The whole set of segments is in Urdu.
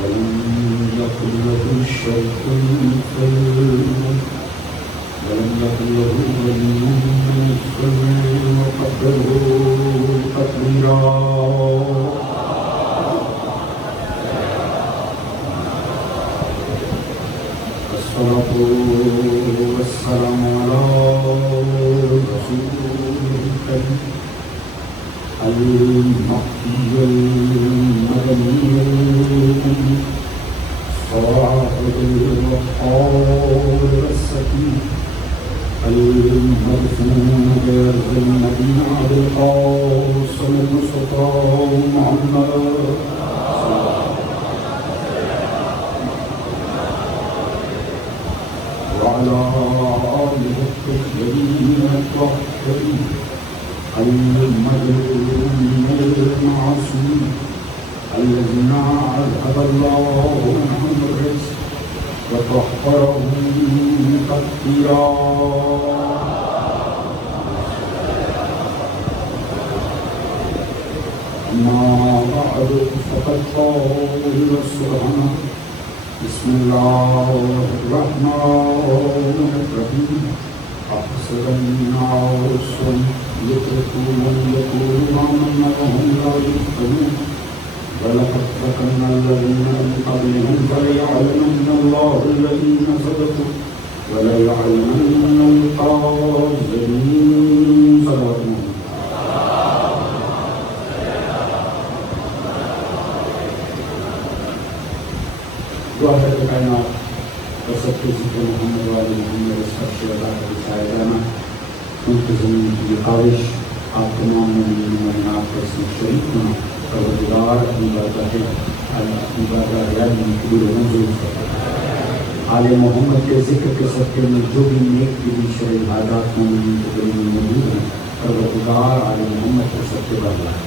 ولم يكن له شرك في الملك ولم يكن له ولي من الذل وكبره تكبيرا. الصلاة والسلام على رسول الكريم المهدي المدني صاحب الوقار والسكين المدفون بأرض المدينة بالقاسم المصطفى محمد وعلى آله الطيبين الطاهرين المظلومين المعصومين الذين عذب الله عنهم الرزق وطهرهم تطهيرا. أما بعد فقد قال سبحانه بسم الله الرحمن الرحيم أحسب الناس يتركوا من يقول آمنا وهم لا يفتنون ولقد فتنا الذين من قبلهم فليعلمن الله الذين صدقوا وليعلمن الكاذبين. صلوات دعا ہے کائنات اور سب کے ذکر محمد والے محمد اسفر شہداء کا بچائے جانا ان کی زمین کی کاوش آپ تمام مومنین مومنات پر اس میں شریک ہونا پروردگار اپنی بارگاہ میں قبول و منظور فرما. آل محمد کے ذکر کے صدقے میں جو بھی نیک دلی شرعی حاجات مومنین کے دل میں موجود ہیں پروردگار آل محمد کے صدقے برلائے.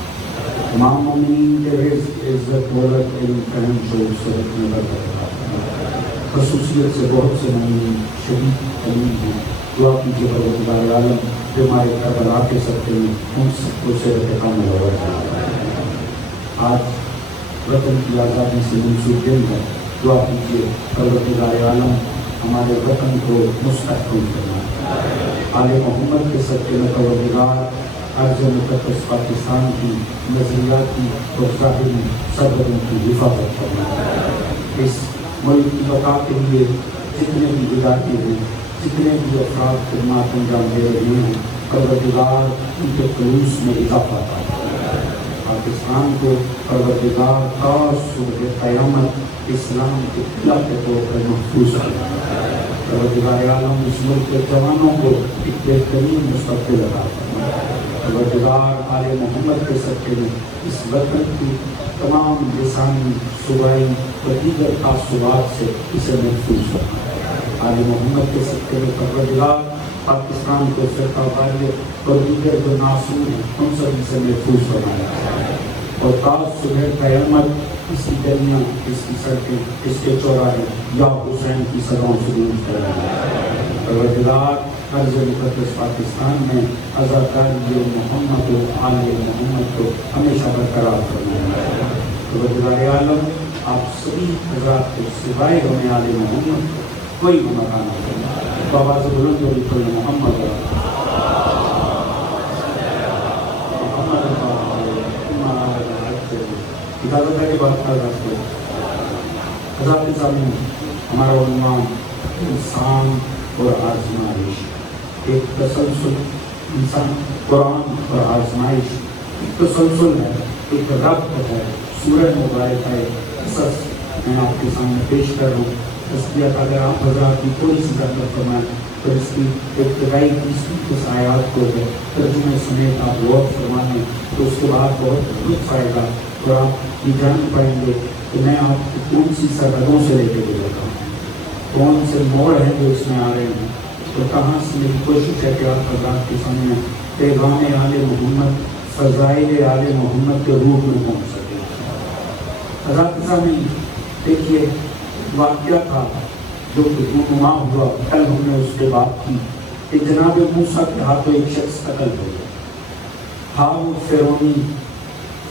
تمام مومنین کے رزق عزت دولت علم فہم شعور صحت میں برکت. خصوصیت سے بہت سے مومنین شہید امین ہیں. دعا کیجیے پروردگار عالم بیمار کربلا کے صدقے میں ان سب کو صحت کامل ہو جائے. آج وطن کی آزادی سے منسوب دن ہے. دعا کیجیے پروردگار عالم ہمارے وطن کو مستحکم فرمائے. آل محمد کے صدقے میں پروردگار عرض مقدس پاکستان کی نظریاتی اور ظاہری سرحدوں کی حفاظت فرمائے. اس ملک کی بقا کے لیے جتنے بھی گزارتے ہیں جتنے بھی افراد خدمات انجام دے رہے ہیں پروردگار ان کے خلوص میں اضافہ کرتا ہے. پاکستان کو پروردگار تا صبح قیامت اسلام کے قلعہ کے طور پر محفوظ کرتا ہے. پروردگار عالم اس ملک کے جوانوں کو ایک بہترین مستقبل عطا فرمائے. پروردگار آل محمد کے صدقے میں اس وطن کی تمام لسانی صوبائی و دیگر تعصبات سے اسے محفوظ فرمائے. آل محمد کے صدقے میں پروردگار پاکستان کو فرقہ واریت اور دیگر جو ناصور ہیں ان سب سے محفوظ فرمایا اور تاج صبح قیامت اس کی گلیاں اس کی سڑکیں اس کے چوراہے یا حسین کی صداؤں سے گونج کرائے. پروردگار عرض مقدس پاکستان میں عزاداری محمد و آل محمد کو ہمیشہ برقرار فرمائے. پروردگار عالم آپ سبھی حضرات کو سوائے ہونے آل محمد کوئی مکان نہ فرمائے. بآواز بلند و لکل محمد اجازت ہے کہ بات کر رہا ہے. حضرات سامنے ہمارا عنوان انسان اور آزمائش. ایک تسلسل انسان قرآن اور آزمائش ایک تسلسل ہے ایک ربط ہے. سورہ مبارکہ ہے قصص میں آپ کے سامنے پیش کر رہا ہوں. تسلیت اگر آپ حضرات کی تھوڑی سی ذکر فرمائیں تو اس کی ابتدائی 20 آیات کو ترجمے سمیت آپ غور فرمائیں تو اس کے بعد بہت لطف آئے گا اور آپ یہ جان پائیں گے کہ میں آپ کو کون سی سرحدوں سے لے کے گزرتا ہوں, کون سے موڑ ہیں جو اس میں آ رہے ہیں, تو کہاں سے میری کوشش ہے کہ آپ حضرات کے سامنے پیغام آل محمد فضائل آل محمد کے روح میں پہنچ سکے. حضرات کے سامنے دیکھیے واقعہ تھا جو رونما ہوا, کل ہم نے اس کے بات کی کہ جناب موسیٰ کے ہاتھوں ایک شخص قتل ہو گیا. ہاں وہ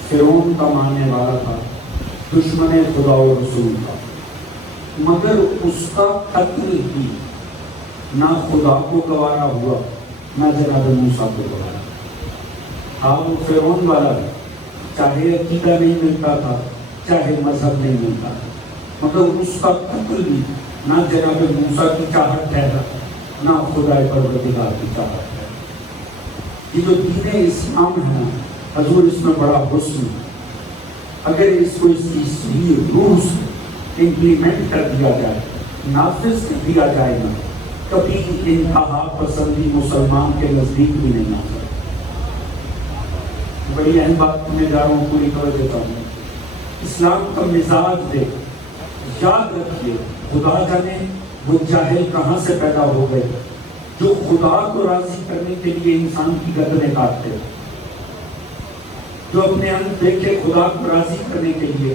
فرعون کا ماننے والا تھا, دشمن خدا و رسول کا، مگر اس کا قتل بھی نہ خدا کو گوارا ہوا نہ جناب موسیٰ کو گوارا۔ ہاں وہ فرعون والا ہے، چاہے عقیدہ نہیں ملتا تھا، چاہے مذہب نہیں ملتا تھا، مگر اس کا قتل بھی نہ جناب موسیٰ کی چاہت ٹھہرا نہ خدا پروردگار کی چاہت ٹھہرا۔ یہ جو دین اسلام ہے حضور، اس میں بڑا حسن ہے۔ اگر اس کو اس کی صحیح روح سے امپلیمنٹ کر دیا جائے، نافذ کر دیا جائے نا، کبھی انتہا پسندی مسلمان کے نزدیک بھی نہیں آ سکتا۔ بڑی اہم بات میں جا رہا ہوں، پوری کر دیتا ہوں۔ اسلام کا مزاج دے، یاد رکھیے، خدا جانے وہ جاہل کہاں سے پیدا ہو گئے جو خدا کو راضی کرنے کے لیے انسان کی گردنیں کاٹتے ہیں، جو اپنے اندر دیکھے خدا کو راضی کرنے کے لیے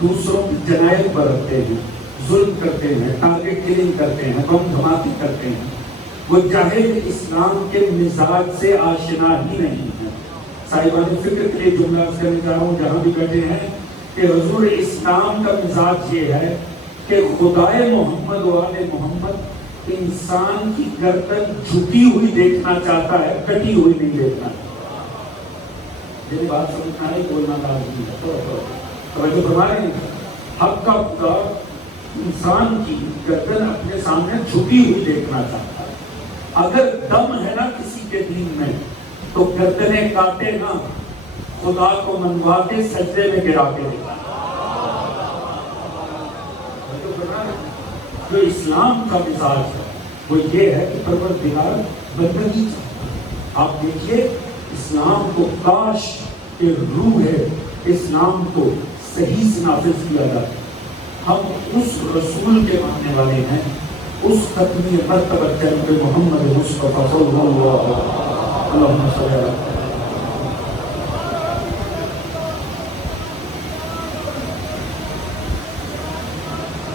دوسروں کی جنایت برتتے ہیں، ظلم کرتے ہیں، ٹارگٹ کلنگ کرتے ہیں، بم دھماکے کرتے ہیں، وہ جاہل اسلام کے مزاج سے آشنا ہی نہیں ہے۔ صاحبان فکر کے لیے جملہ کرنے جا رہا ہوں جہاں بھی بیٹھے ہیں، کہ حضور اسلام کا مزاج یہ ہے کہ خدائے محمد و آل محمد انسان کی گردن جھکی ہوئی دیکھنا چاہتا ہے، کٹی ہوئی نہیں دیکھنا۔ میری بات سمجھنا ہے، بولنا لازمی ہے، توجہ فرما رہے ہیں۔ حق کا خدا انسان کی گردن اپنے سامنے جھکی ہوئی دیکھنا چاہتا ہے۔ اگر دم ہے نا کسی کے دین میں تو گردنیں کاٹے نا، خدا کو منوا کے سجدے میں گرا کے دیتا۔ جو اسلام کا مزاج ہے وہ یہ ہے کہ پروردگار بندگی چاہتا ہے۔ آپ دیکھیے اسلام کو کاش کہ روح ہے اسلام کو صحیح سے نافذ کیا جائے۔ ہم اس رسول کے ماننے والے ہیں، اس ختمی مرتبہ جناب محمد مصطفیٰ صلی اللہ علیہ وسلم۔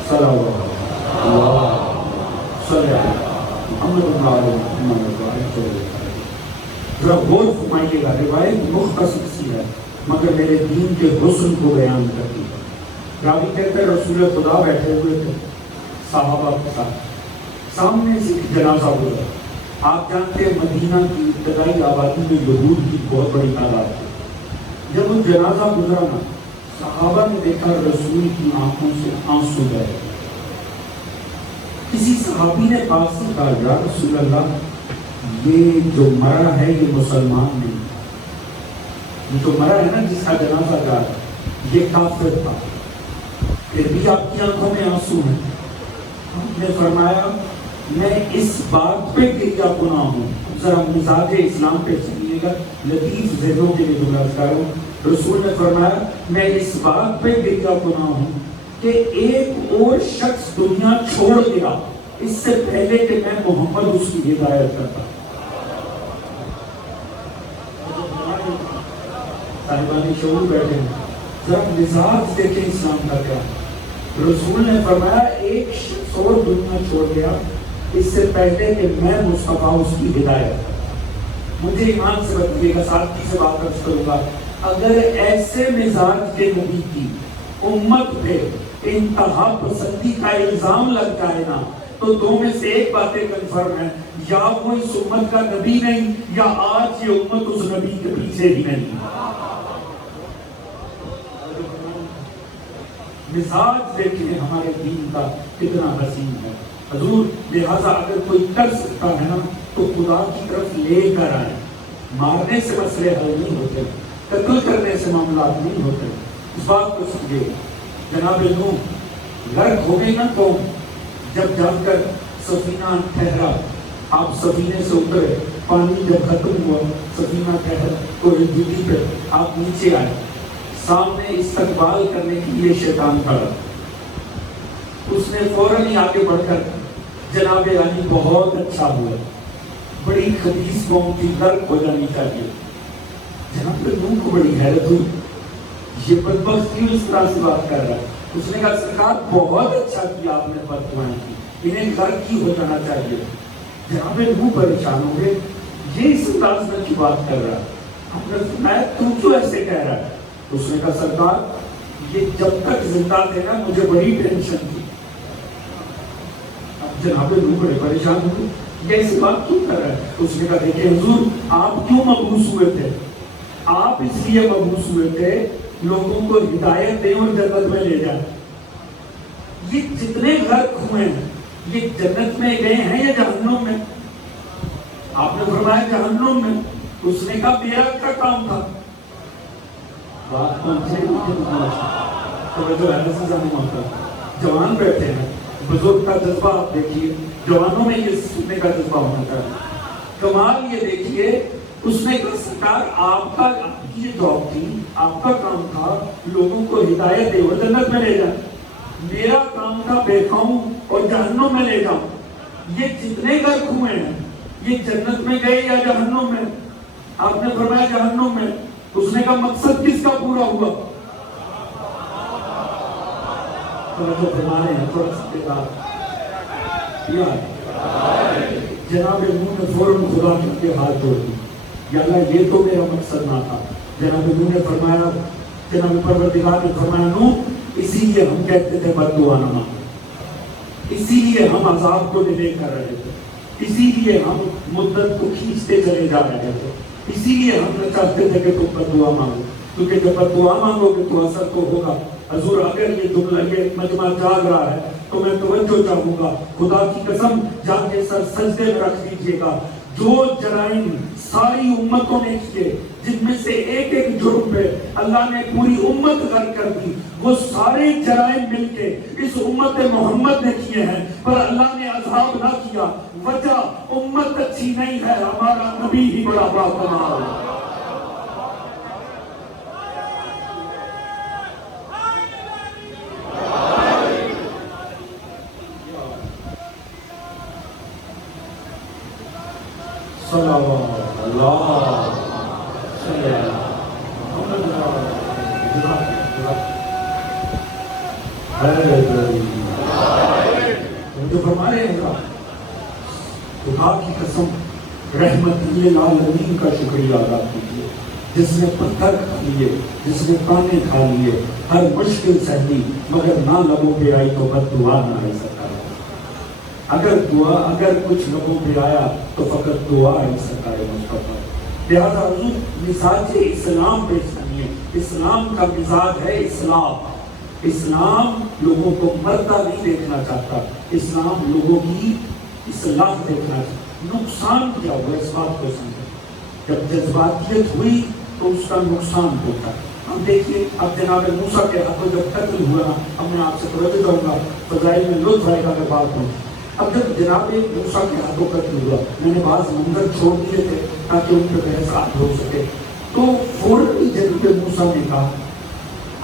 صلی اللہ ذرا غور فرمائیے گا، روایت مختصر سی ہے مگر میرے دین کے حسن کو بیان کرتی ہے۔ راوی کہتے ہیں رسول خدا بیٹھے ہوئے تھے صحابہ کے ساتھ، سامنے سے ایک جنازہ گزرا۔ آپ جانتے ہیں مدینہ کی ابتدائی آبادی میں یہود کی بہت بڑی تعداد تھی۔ جب وہ جنازہ گزرا نا، صحابہ نے دیکھا رسول کی آنکھوں سے آنسو بہہ رہے۔ کسی صحابی نے پاس سے کہا، یا رسول اللہ، یہ جو مرا ہے یہ مسلمان نہیں، یہ جو مرا ہے نا جس کا جنازہ جا رہا ہے یہ کافر تھا، پھر بھی آپ کی آنکھوں میں آنسو ہیں۔ آپ نے فرمایا میں اس بات پہ گریہ گناہ ہوں۔ ذرا مزاج اسلام پہ سنیے گا، لطیف ذہنوں کے لیے جملہ کر ہوں۔ رسول نے فرمایا میں اس بات پہ گریہ گناہ ہوں کہ ایک اور شخص دنیا چھوڑ گیا اس سے پہلے کہ میں محمد اس کی ہدایت کرتا۔ طالبان شعور بیٹھے ہیں، ذرا مزاج دیکھیں اسلام کا کیا۔ رسول نے فرمایا ایک شخص اور دنیا چھوڑ گیا اس سے پہلے کہ میں مصطفیٰ اس کی ہدایت کرتا۔ مجھے ایمان سے بتائیے گا، سادگی سے بات عرض کروں گا، اگر ایسے مزاج کے نبی کی امت پہ انتہا پسندی کا الزام لگ جائے نا تو دو میں سے ایک باتیں کنفرم ہے، یا وہ اس امت کا نبی نہیں یا آج یہ امت اس نبی کے پیچھے ہی نہیں۔ مزاج دیکھیں ہمارے دین کا کتنا حسین ہے حضور۔ لہٰذا اگر کوئی کر سکتا ہے نا تو خدا کی طرف لے کر آئے۔ مارنے سے مسئلے حل نہیں ہوتے، قتل کرنے سے معاملات نہیں ہوتے۔ اس بات کو سمجھے، جناب نوح غرق ہو گئی نا قوم، جب جا کر سفینہ ٹھہرا، آپ سفینے سے اترے، پانی جب ختم ہوا، سفینہ ٹھہرا تو جگہ پہ آپ نیچے آئے، سامنے استقبال کرنے کے لیے شیطان کھڑا، اس نے فوراً ہی آگے بڑھ کر جناب علی بہت اچھا ہوا، بڑی خبیث قوم کی غرق ہو جانی چاہیے۔ جناب نوح کو بڑی حیرت ہوئی، یہ بدبخت کیوں اس طرح سے بات کر رہا ہے؟ اس نے کہا سرکار بہت اچھا کیا آپ نے بددعائیں کی، انہیں غرق ہی ہو جانا چاہیے۔ جناب نوح پریشان ہو گئے، یہ اس انداز میں کی بات کر رہا ہے؟ آپ نے فرمایا تو کیوں ایسے کہہ رہا ہے؟ اس نے کہا سرکار یہ جب تک زندہ تھے نا مجھے بڑی ٹینشن تھی. اب جناب نوح بڑے پریشان ہوئے, یہ ایسی بات کیوں کر رہا ہے؟ اس نے کہا دیکھیں حضور آپ کیوں مبعوث ہوئے تھے؟ آپ اس لیے مبعوث ہوئے تھے لوگوں کو ہدایت دیں اور جنت میں لے جائیں. یہ جتنے غرق ہوئے ہیں یہ جنت میں گئے ہیں یا جہنم میں؟ آپ نے فرمایا جہنم میں. اس نے کہا میرا کیا کام تھا؟ بات جوان بیٹھے ہیں, بزرگ کا جذبہ آپ دیکھیے, جوانوں میں یہ سننے کا جذبہ ہونا چاہیے. کمال یہ دیکھیے, اس نے کہا سرکار آپ کا یہ جاب تھی, آپ کا کام تھا لوگوں کو ہدایت دے اور جنت میں لے جائیں. میرا کام تھا بھیکھاؤں اور جہنم میں لے جاؤں. یہ جتنے غرق ہوئے ہیں یہ جنت میں گئے یا جہنم میں؟ آپ نے فرمایا جہنم میں. اس نے کہا مقصد کس کا پورا ہوا؟ جناب نوح نے فوراً خدا کے ہاتھ جوڑ دی, یا اللہ یہ تو میرا مقصد نہ تھا. جناب نوح نے فرمایا, جناب پروردگار نے فرمایا نوح اسی لیے ہم کہتے تھے بد دعا نہ مانگو, اسی لیے ہم عذاب کو ڈیلے کر رہے تھے, اسی لیے ہم مدت کو کھینچتے چلے جا رہے تھے, اسی لیے ہم نے چاہتے تھے کہ تم بد دعا مانگو, کیونکہ جب بد دعا مانگو گے تو اثر تو ہوگا. حضور اگر یہ جملہ یہ مجمع جاگ رہا ہے تو میں توجہ چاہوں گا, خدا کی قسم جا کے سر سجدے میں رکھ دیجیے گا. جو جرائم ساری امتوں نے کیے, جن میں سے ایک ایک جرم پہ اللہ نے پوری امت غرق کر دی, وہ سارے جرائم مل کے اس امت محمد نے کیے ہیں, پر اللہ نے عذاب نہ کیا. وجہ امت اچھی نہیں ہے, ہمارا نبی ہی بڑا باکمال ہے. خدا کی قسم رحمت للعالمین کا شکریہ ادا کیجیے, جس نے پتھر کھا لیے, جس نے کانے کھا لیے, ہر مشکل سہی, مگر نہ لبوں پہ آئی تو بد دعا نہ آئی سکتا. اگر کچھ لبوں پہ آیا تو فقط دعا آئی سکتا ہے مصطفیٰ. لہذا حضور مزاج اسلام پیش کرنی ہے. اسلام کا مزاج ہے اسلام. اسلام لوگوں کو مرتا نہیں دیکھنا چاہتا, اسلام لوگوں کی اصلاح دیکھنا چاہتا. نقصان کیا ہوا اس بات کو سمجھیں, جب جذباتیت ہوئی تو اس کا نقصان ہوتا ہے. ہم دیکھیے اب جناب موسیٰ کے ہاتھوں جب قتل ہوا, اب میں آپ سے توجہ کروں گا, فضائل میں لطف آئے گا کہ بات ہوں. اب جب جناب موسیٰ کے ہاتھوں قتل ہوا, میں نے بعض منظر چھوڑ دیے تھے تاکہ ان پہ بحث ہو سکے, تو فوراً جناب موسیٰ نے کہا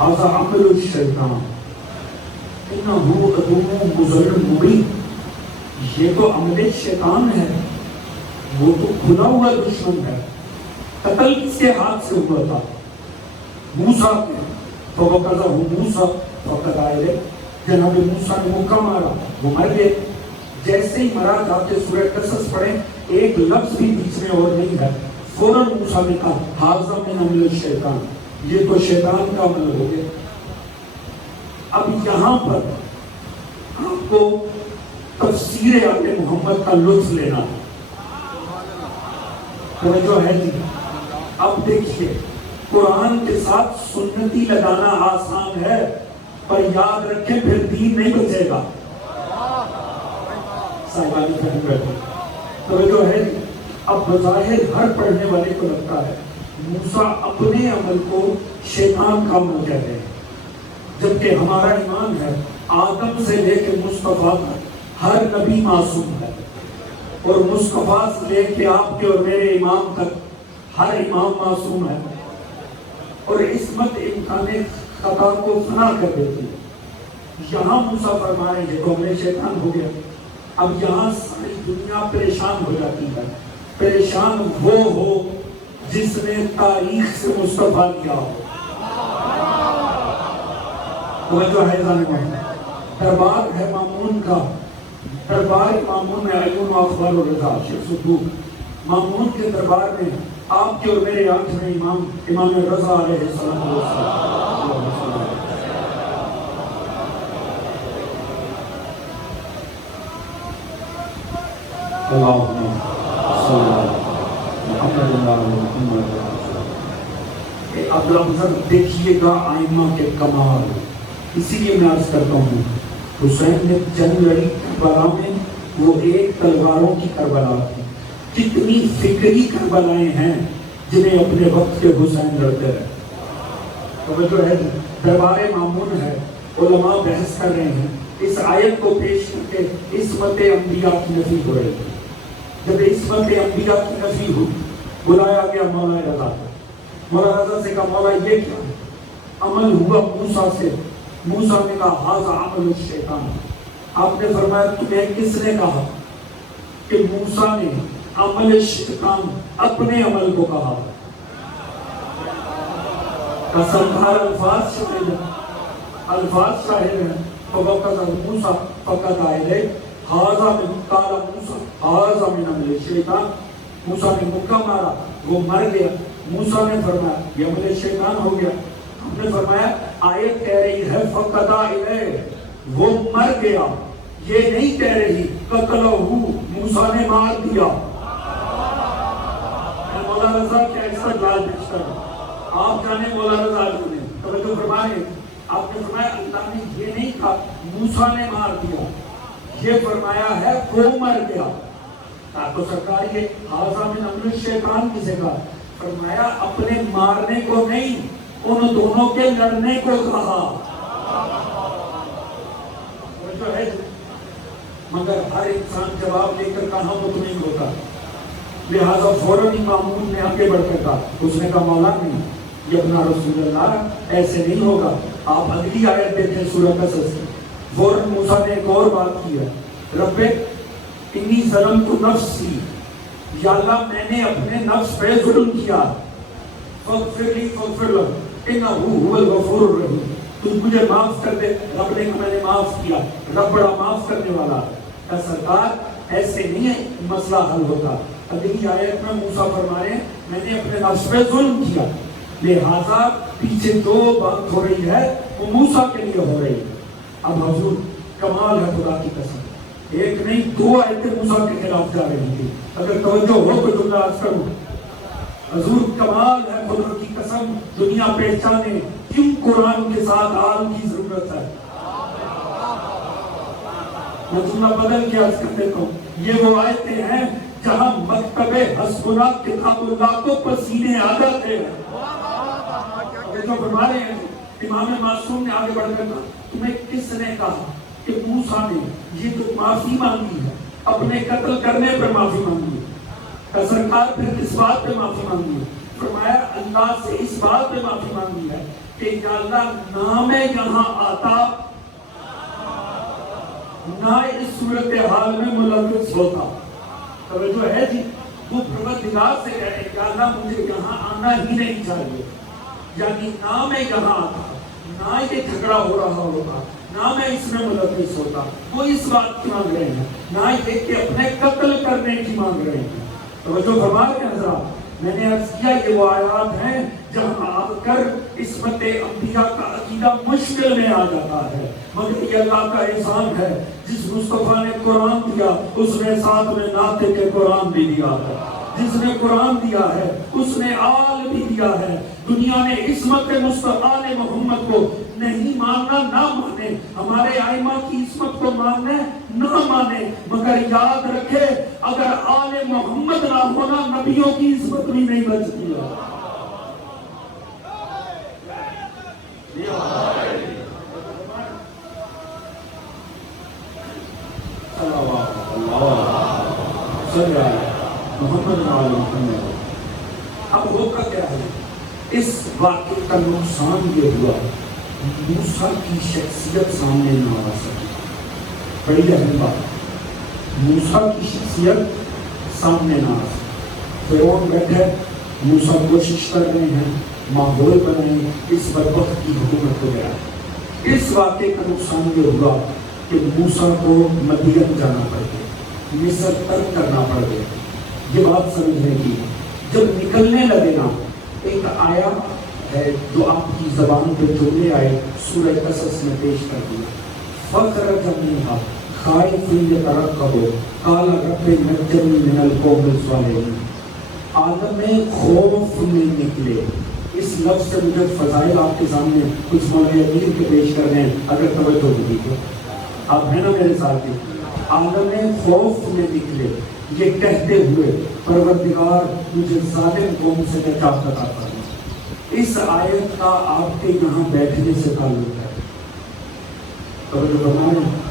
هذا عمل الشیطان انه عدو مضل مبین. یہ تو عمل شیطان ہے, وہ تو کھلا ہوا دشمن ہے. قتل کس کے ہاتھ سے ہوا تھا؟ موسیٰ کے. فوقذہ موسیٰ فقد آئے, جناب موسیٰ نے مکہ مارا, وہ مر گئے. جیسے ہی مرا, جا کے سورہ قصص پڑھیں, ایک لفظ بھی بیچ میں اور نہیں ہے. فوراً موسیٰ نے کہا ھذا من عمل الشیطان, یہ تو شیطان کا عمل ہو گیا. اب یہاں پر آپ کو تفسیر آل محمد کا لطف لینا توجہ ہے جی. اب دیکھیے قرآن کے ساتھ سنتی لگانا آسان ہے, پر یاد رکھیں پھر دین نہیں بچے گا. صاحبانی فہم بیٹھے توجہ ہے جی. اب بظاہر ہر پڑھنے والے کو لگتا ہے موسیٰ اپنے عمل کو شیطان کا عمل کہتے ہیں, جبکہ ہمارا ایمان ہے آدم سے لے کے مصطفیٰ تک ہر نبی معصوم ہے, اور مصطفیٰ سے لے کے آپ کے اور میرے امام تک ہر امام معصوم ہے, اور عصمت امکان خطا کو فنا کر دیتی ہے. یہاں موسیٰ فرما رہے ہیں تو ہمیں شیطان ہو گیا. اب یہاں ساری دنیا پریشان ہو جاتی ہے. پریشان وہ ہو جس نے تاریخ سے مصطفیٰ لیا ہو. توجہ ہے ظالموں, دربار ہے مامون کا, دربار مامون میں عیون و اخبار و رضا شیخ صدوق. مامون کے دربار میں آپ کے اور میرے آنکھ میں امام رضا علیہ السلام. اللہم صلی اللہ محمد محمد۔ اب لفظ دیکھیے گا آئمہ کے کمال، اسی لیے میں عرض کرتا ہوں حسین نے جنگ لڑی کربلا میں، وہ ایک تلواروں کی کربلا تھی۔ کتنی فکری کربلائیں ہیں جنہیں اپنے وقت کے حسین لڑتے رہے۔ توجہ ہے، دربار مامون ہے، علماء بحث کر رہے ہیں، اس آیت کو پیش کر کے عصمت انبیاء کی نفی ہو رہی ہے۔ جب عصمت انبیاء کی نفی ہوئی، بلایا گیا مولا رضا کو۔ مولا رضا سے کہا مولا یہ کیا ہے؟ عمل ہوا موسیٰ سے، موسیٰ نے کہا ھذا عمل الشیطان۔ آپ نے فرمایا تمہیں کس نے کہا کہ موسیٰ نے عمل شیطان اپنے عمل کو کہا؟ قسم کھار الفاظ شاہد ہیں، الفاظ شاہد ہیں۔ فوقت موسیٰ فقط آئے ھذا من قال موسیٰ ھذا من عمل الشیطان۔ موسیٰ نے مکہ مارا، وہ مر گیا۔ موسیٰ نے فرمایا یہ عمل شیطان ہو گیا۔ ہم نے فرمایا آیت کہہ رہی ہے فقط آئے، وہ مر گیا، یہ نہیں کہہ رہی قتلہ موسیٰ نے مار دیا۔ مولا رضا کیا استدلال پیش کر، آپ جانے مولا رضا جانے۔ توجہ فرمائے، آپ نے فرمایا اللہ نے یہ نہیں کہا موسیٰ نے مار دیا، یہ فرمایا ہے وہ مر گیا۔ تو سرکار یہ ھذا من عمل الشیطان کسے کہا؟ فرمایا اپنے مارنے کو نہیں، ان دونوں کے لڑنے کو کہا۔ جو ہے مگر ہر انسان جواب لے کر کہاں مطمئن ہوتا، لہذا فوراً مامون نے آگے بڑھ کر کہا، اس نے کہا مولا نہیں، یہ اپنا رسول اللہ ایسے نہیں ہوگا۔ آپ اگلی آیت دیکھیں سورہ قصص، فوراً موسیٰ نے ایک اور بات کی ہے، رب انی ظلمت نفسی، یا اللہ میں نے اپنے نفس پہ ظلم کیا، فاغفر لی فاغفر لہ انہ هو الغفور الرحیم، تو مجھے معاف کر دے۔ رب نے کہا میں نے معاف کیا، رب بڑا معاف کرنے والا ہے۔ سرکار ایسے نہیں ہے مسئلہ حل ہوتا۔ اگلی آیت میں موسیٰ فرما رہے ہیں میں نے اپنے نفس پہ ظلم کیا، لہذا پیچھے جو بات ہو رہی ہے وہ موسیٰ کے لیے ہو رہی ہے۔ اب حضور کمال ہے خدا کی قسم، ایک نہیں دو آیتیں موسیٰ کے خلاف جا رہی تھی۔ اگر توجہ ہو تو جملہ عرض کروں، حضور کمال ہے خدا کی قسم، دنیا پہچانے کیوں قرآن کے ساتھ آل کی ضرورت ہے۔ میں جملہ بدل کے عرض کر دیتا ہوں، یہ وہ آیتیں ہیں جہاں مکتب حسبنا کتاب اللہ کو پسینے آدھا تھے۔ جو فرما رہے ہیں امام معصوم نے آگے بڑھ کر کہا تمہیں کس نے کہا کہ موسیٰ نے یہ تو معافی مانگی ہے، اپنے قتل کرنے پر معافی مانگی ہے، سرکار پھر کس بات پہ معافی مانگی ہے؟ فرمایا اللہ سے اس بات پہ معافی مانگی ہے کہ یا اللہ نام یہاں آتا نہ اس صورتحال میں ملوث ہوتا۔ توجہ ہے جی، وہ پروردگار سے کہہ رہے ہیں کہ اللہ مجھے یہاں آنا ہی نہیں چاہیے، یعنی نہ میں یہاں آتا، نہ یہ جھگڑا ہو رہا ہوتا، نہ میں اس میں ملوث ہوتا۔ وہ اس بات کی مانگ رہے ہیں، نہ یہ کہ اپنے قتل کرنے کی مانگ رہے ہیں۔ توجہ فرما رہے ہیں حضرات، میں نے عرض کیا یہ وہ آیات ہیں جہاں آ کر عصمت انبیاء کا عقیدہ مشکل میں آ جاتا ہے، مگر یہ اللہ کا احسان ہے جس مصطفیٰ نے قرآن دیا اس نے ساتھ میں ناطق کے قرآن بھی دیا ہے، جس نے قرآن دیا ہے اس نے آل بھی دیا ہے۔ دنیا نے عصمت مصطفیٰ محمد کو نہیں ماننا نہ مانے، ہمارے ائمہ کی عصمت کو ماننے نہ مانے، مگر یاد رکھے اگر آل محمد نہ ہونا نبیوں کی عصمت بھی نہیں بچتی ہے۔ اب ہوگا کیا ہے؟ اس واقعے کا نقصان یہ ہوا موسیٰ کی شخصیت سامنے نہ آ سکی۔ بڑی اہم بات، موسیٰ کی شخصیت سامنے نہ آ سکی۔ فرعون بیٹھے، موسیٰ کوشش کر رہے ہیں ماحول بنائیں، اس بدبخت کی حکومت کو گیا۔ اس واقعے کا نقصان یہ ہوا کہ موسیٰ کو مدین جانا پڑ گیا، مصر ترک کرنا پڑ گیا۔ یہ بات سمجھنے کی، جب نکلنے لگے نا، ایک آیا ہے جو آپ کی زبان پہ جملے آئے، سورہ قصص میں پیش کر دیا، فَخْرَجَ مِنْهَا خائف یترقب قال رب نجنی من القوم الظالمین. عالم خوف میں نکلے. اس لفظ سے مجھے فضائل آپ کے سامنے کچھ مولوی امیر کے پیش کر رہے ہیں اگر توجہ ہوگی تو. آپ ہیں نا میرے ساتھ ہی. عالم خوف میں نکلے یہ کہتے ہوئے پروردگار مجھے ظالم قوم سے نجات عطا فرما. اس آیت کا آپ کے یہاں بیٹھنے سے تعلق ہے. توجہ فرمائیں.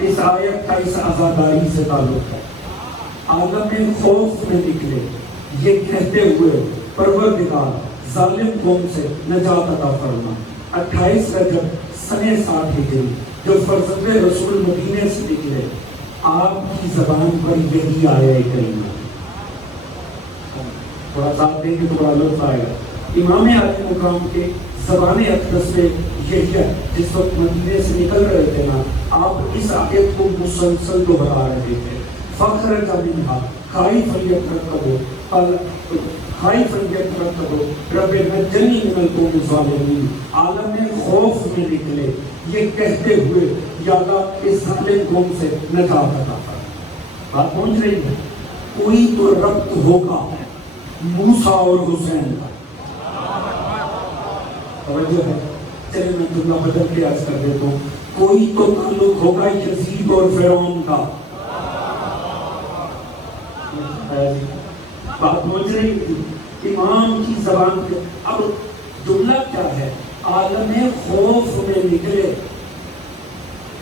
اس آیت کا اس عزاداری سے تعلق ہے. عالم خوف میں نکلے یہ کہتے ہوئے پروردگار ظالم قوم سے نجات عطا فرما. 28 رجب سنہ 60 ہجری جب فرزند رسول مدینے سے نکلے آپ کی زبان پر یہی آیا کریمہ. تھوڑا ساتھ دیں گے تو بڑا لطف آئے گا. امام عالی مقام کے زبان اقدس میں یہی ہے. جس وقت مدینے سے نکل رہے تھے نا آپ اس آیت کو مسلسل دہرا رہے تھے. فخرج منہا خائفا یترقب خائفا یترقب رب نجنی من القوم الظالمین. عالم خوف میں نکلے یہ کہتے ہوئے یا اللہ اس ظالم قوم سے نجات عطا فرما. بات پہنچ رہی ہے. کوئی تو ربط ہوگا موسیٰ اور حسین کا. توجہ ہے. چلے میں جملہ بدل کے عرض کر دیتا ہوں. کوئی تو تعلق ہوگا یزید اور فرعون کا. بات پہنچ رہی تھی. امام کی زبان پہ اب جملہ کیا ہے؟ عالم خوف میں نکلے.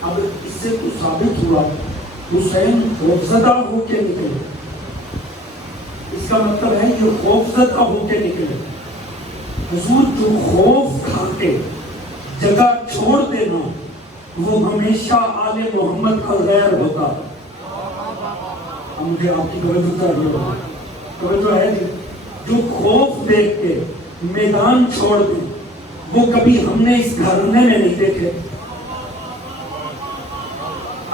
اب اس سے تو ثابت ہوا حسین خوفزدہ ہو کے نکلے. اس کا مطلب ہے یہ خوفزدہ ہو کے نکلے. حضور جو خوف کھا کے جگہ چھوڑ دینا وہ ہمیشہ آل محمد کا غیر ہوتا. مجھے آپ کی توجہ چاہیے. توجہ ہے جی. جو خوف دیکھ کے میدان چھوڑ دے وہ کبھی ہم نے اس گھرانے میں نہیں دیکھے.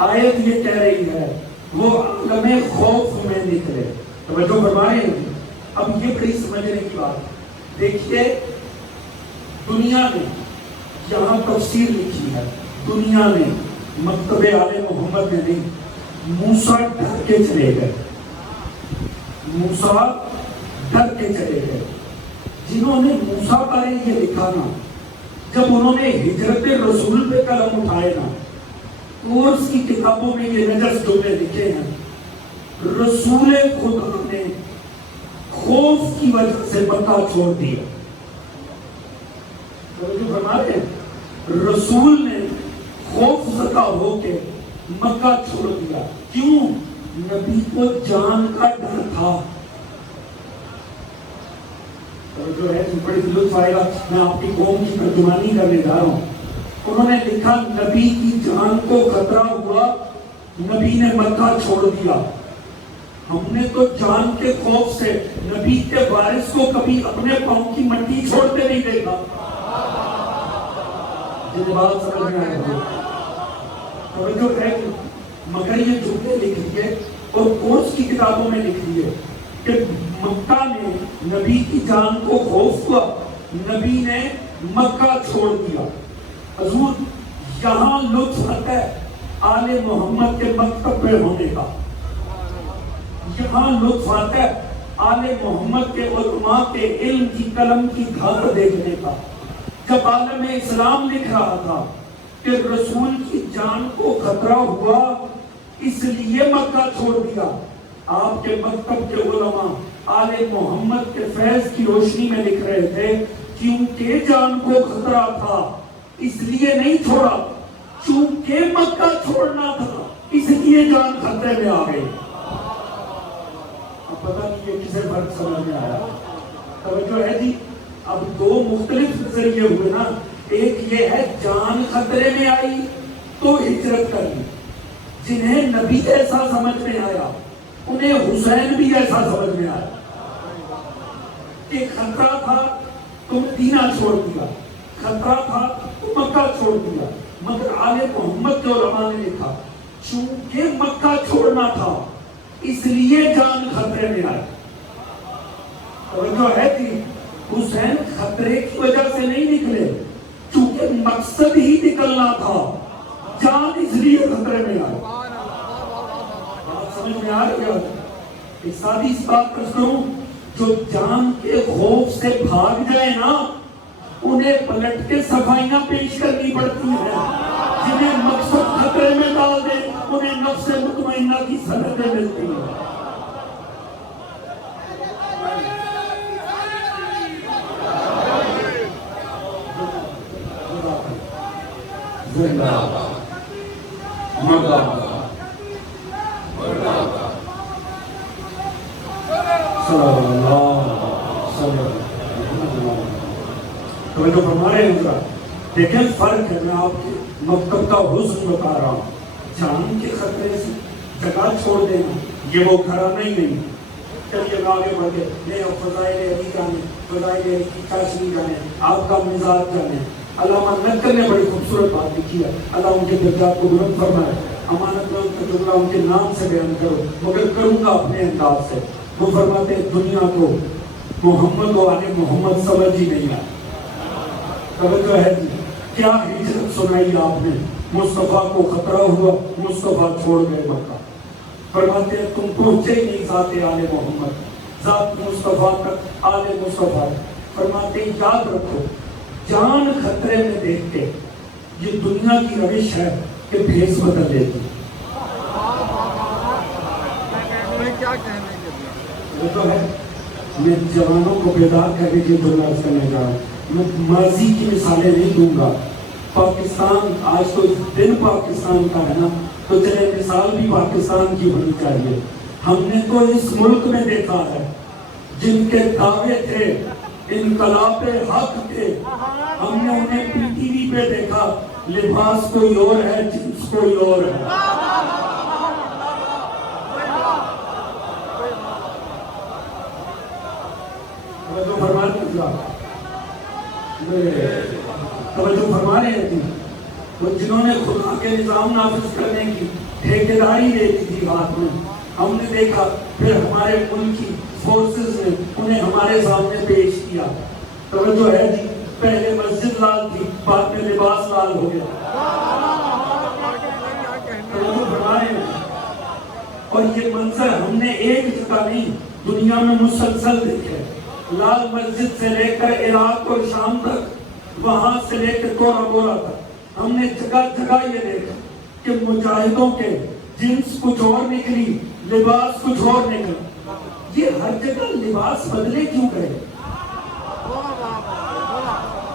آیت یہ کہہ رہی ہے وہ عالم خوف میں نکلے. توجہ فرمائیں. اب یہ بڑی سمجھنے کی بات. دیکھیے دنیا نے یہاں تفسیر لکھی ہے. دنیا نے مکتب آل محمد نے نہیں. موسیٰ ڈر کے چلے گئے. موسیٰ ڈر کے چلے گئے. جنہوں نے موسیٰ بارے یہ لکھا نا جب انہوں نے ہجرت رسول پہ قلم اٹھائے نا تو اس کی کتابوں میں یہ نجس جملے لکھے ہیں. رسول خدا نے خوف کی وجہ سے مکہ چھوڑ دیا. رسول نے خوف زدہ ہو کے مکہ چھوڑ دیا. کیوں؟ نبی کو جان کا ڈر تھا. جو ہے بڑی لطف آئے گا. میں آپ کی قوم کی ترجمانی کرنے جا رہا ہوں. انہوں نے لکھا نبی کی جان کو خطرہ ہوا نبی نے مکہ چھوڑ دیا. ہم نے تو جان کے خوف سے نبی کے وارث کو کبھی اپنے پاؤں کی مٹی چھوڑتے نہیں دیکھا. یہ بات سمجھ میں آئے گا. توجہ ہے. مگر یہ جملے لکھ دیے اور کورس کی کتابوں میں لکھ دیے کہ مکہ نے نبی کی جان کو خوف ہوا نبی نے مکہ چھوڑ دیا. حضور یہاں لطف آتا ہے آل محمد کے مکتب پہ ہونے کا. یہاں لطف آتا ہے آل محمد کے علماء کے علم کی قلم کی دھار دیکھنے کا. جب عالم اسلام لکھ رہا تھا کہ رسول کی جان کو خطرہ ہوا اس لیے مکہ چھوڑ دیا. آپ کے مکتب کے علماء آل محمد کے فیض کی روشنی میں لکھ رہے تھے کیونکہ جان کو خطرہ تھا اس لیے نہیں چھوڑا, چونکہ مکہ چھوڑنا تھا اس لیے جان خطرے میں آ گئی. اب پتہ نہیں یہ کسے فرق سمجھ میں آیا. توجہ ہے جی. اب دو مختلف نظریے ہوئے نا. ایک یہ ہے جان خطرے میں آئی تو ہجرت کر لی. جنہیں نبی ایسا سمجھ میں آیا انہیں حسین بھی ایسا سمجھ میں آیا کہ خطرہ تھا تو مدینہ چھوڑ دیا, خطرہ تھا تو مکہ چھوڑ دیا. مگر آل محمد کے علماء نے لکھا چونکہ مکہ چھوڑنا تھا اس لیے جان خطرے میں آئی. توجہ ہے کہ حسین خطرے کی وجہ سے نہیں نکلے چونکہ مقصد ہی نکلنا تھا, جان اس لیے خطرے میں آئی. سمجھ میں آ رہی ہے؟ ایک سادی سی بات کروں، جو جان کے خوف سے بھاگ جائے نا انہیں پلٹ کے صفائیاں پیش کرنی پڑتی ہیں، جنہیں مقصد خطرے میں ڈال دے انہیں نفس مطمئنہ کی سندیں ملتی ہیں۔ زندہ آباد، مردہ آباد، مردہ آباد، صلی اللہ صلی اللہ۔ توجہ فرما رہے ہیں ذرا، دیکھیں فرق ہے، میں آپ کے مکتب کا حسن بتا رہا ہوں۔ جان کے خطرے سے جگہ چھوڑ دینا یہ وہ گھرانہ ہی نہیں۔ چلیے آگے بڑھ کے لے فضائل علی جانے، فضائل علی کی چاشنی جانے، آپ کا مزاج جانے۔ علامہ نقل نے بڑی خوبصورت بات لکھی ہے، اللہ ان کے درجات کو بلند فرمائے۔ امانت میں ان کا جملہ ان کے نام سے بیان کرو مگر کروں گا اپنے انداز سے۔ وہ فرماتے ہیں دنیا کو محمد و آل محمد سمجھ ہی نہیں آئی۔ توجہ ہے جی، کیا ہجرت سنائی آپ نے، مصطفیٰ کو خطرہ ہوا، مصطفیٰ چھوڑ گئے مکہ۔ فرماتے ہیں تم پہنچے ہی نہیں ذات آل محمد، ذات مصطفیٰ تک آل مصطفیٰ۔ فرماتے ہیں یاد رکھو جان خطرے میں دیکھ کے یہ دنیا کی روش ہے کہ بھیس بدل لیتی۔ وہ تو ہے، میں جوانوں کو بیدار کرنے کے جو عرض کرنے جا رہا ہوں، میں ماضی کی مثالیں نہیں دوں گا۔ پاکستان آج تو دن پاکستان کا ہے نا، تو چلے مثال بھی پاکستان کی ہونی چاہیے۔ ہم نے تو اس ملک میں دیکھا ہے جن کے دعوے تھے انقلاب حق تھے، ہم نے انہیں پی ٹی وی پہ دیکھا، لباس کوئی اور ہے، جنس کوئی اور ہے۔ توجہ فرما رہے ہیں وہ جنہوں نے خدا کے نظام نافذ کرنے کی ٹھیکیداری لے لی تھی ہاتھ میں، ہم نے دیکھا پھر ہمارے ملک کی فورسز نے انہیں ہمارے سامنے پیش کیا۔ توجہ ہے جی، پہلے مسجد لال تھی، بعد میں لباس لال ہو گیا۔ توجہ فرما رہے ہیں، اور یہ منظر ہم نے ایک جگہ نہیں دنیا میں مسلسل دیکھے۔ لال مسجد سے لے کر عراق اور شام تک، وہاں سے لے کر کورا بورا تک، ہم نے جگہ جگہ یہ دیکھا کہ مجاہدوں کے جنس کچھ اور نکلی، لباس کچھ اور نکلا۔ یہ ہر جگہ لباس بدلے کیوں گئے؟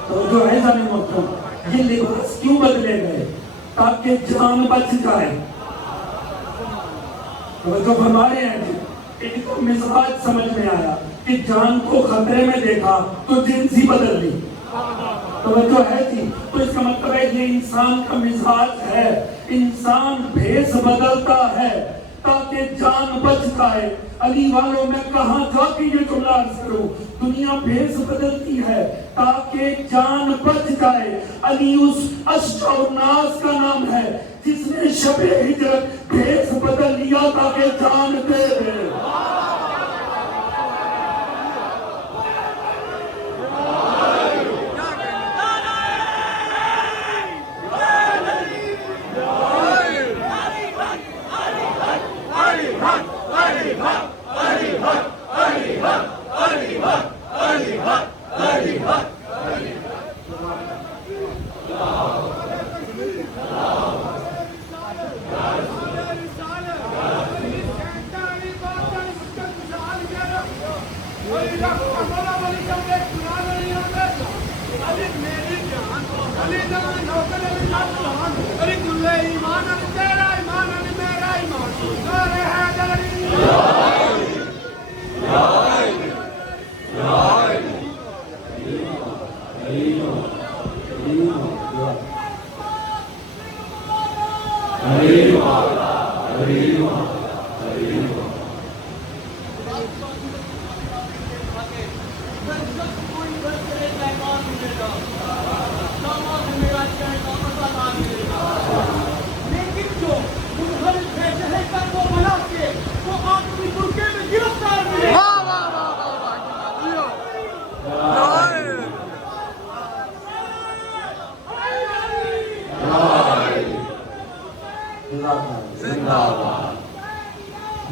تو جو ہے جانے محترم، یہ لباس کیوں بدلے گئے؟ تاکہ جان بچ جائے۔ تو فرما رہے ہیں ان کو مزاج سمجھ میں آیا کہ جان کو خطرے میں دیکھا تو جنس ہی بدل لی۔ توجہ ہے جی، تو اس کا مطلب ہے یہ انسان کا مزاج ہے، انسان بھیس بدلتا ہے تاکہ جان بچ جائے۔ علی والوں میں کہاں جا کے یہ جملہ عرض کروں، دنیا بھیس بدلتی ہے تاکہ جان بچ جائے۔ علی اس اشجع الناس کا نام ہے جس نے شب ہجرت بھیس بدل لیا تاکہ جان دے دے۔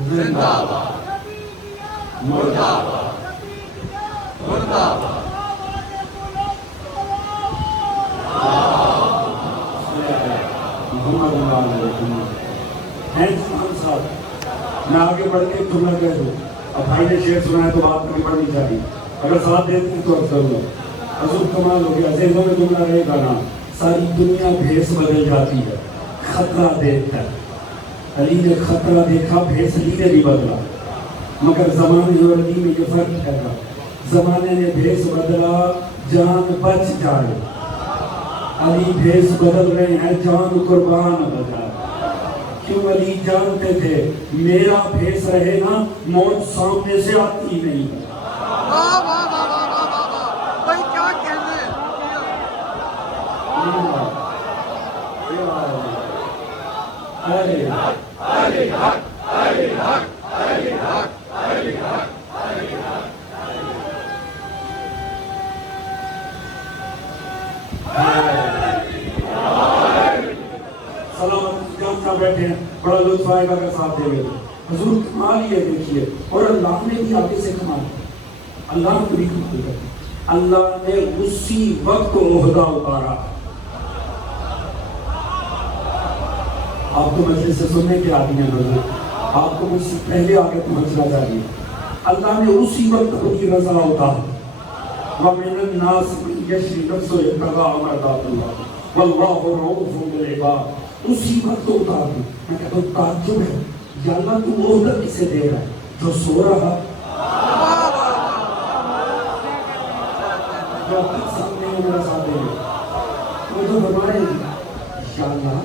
زندہ باد مردہ باد مردہ باد محمد ہیں جان صاحب میں آگے بڑھ کے جملہ کہہ دوں اب بھائی نے شعر سنا ہے تو بات نہیں پڑھنی چاہیے اگر ساتھ دیتے ہیں تو افضل ہوا عزیز کمال ہو گیا عزیزوں میں جملہ رہے گا نا ساری دنیا بھیس بدل جاتی ہے خطرہ دیکھ کر علی نے خطرہ دیکھا بھیس علی نے بھی بدلا مگر زمانے اور علی میں یہ فرق ہے گا زمانے نے بھیس بدلا جان بچ جائے علی بھیس بدل رہے ہیں جان قربان بجائے کیوں علی جانتے تھے میرا بھیس رہے نا موت سامنے سے آتی نہیں بھائی کیا کہنے علی حق علی حق علی حق علی حق علی حق سلامت جام صاحب بیٹھے ہیں بڑا لطف آئے گا اگر ساتھ دے گئے حضور کمال یہ دیکھیے اور اللہ نے بھی آگے سے کمال اللہ نے بھی کمال کر اللہ نے اسی وقت عہدہ اتارا آپ کو مجلس سے سننے کے آدمی ہیں حضور آپ کو مجھ سے پہلے آگے پہنچنا چاہیے اللہ نے اسی وقت خود رضا اتارا وَمِنَ النَّاسِ مَن يَشْرِي نَفْسَهُ ابْتِغَاءَ مَرْضَاتِ اللَّهِ وَاللَّهُ رَءُوفٌ بِالْعِبَادِ اسی وقت اتار دوں میں کہتا ہوں تعجب ہے یا اللہ تو عہدہ کسے دے رہا ہے جو سو رہا جو اپنے سامنے میرا ساتھ دے رہا وہ جو فرمائے یا اللہ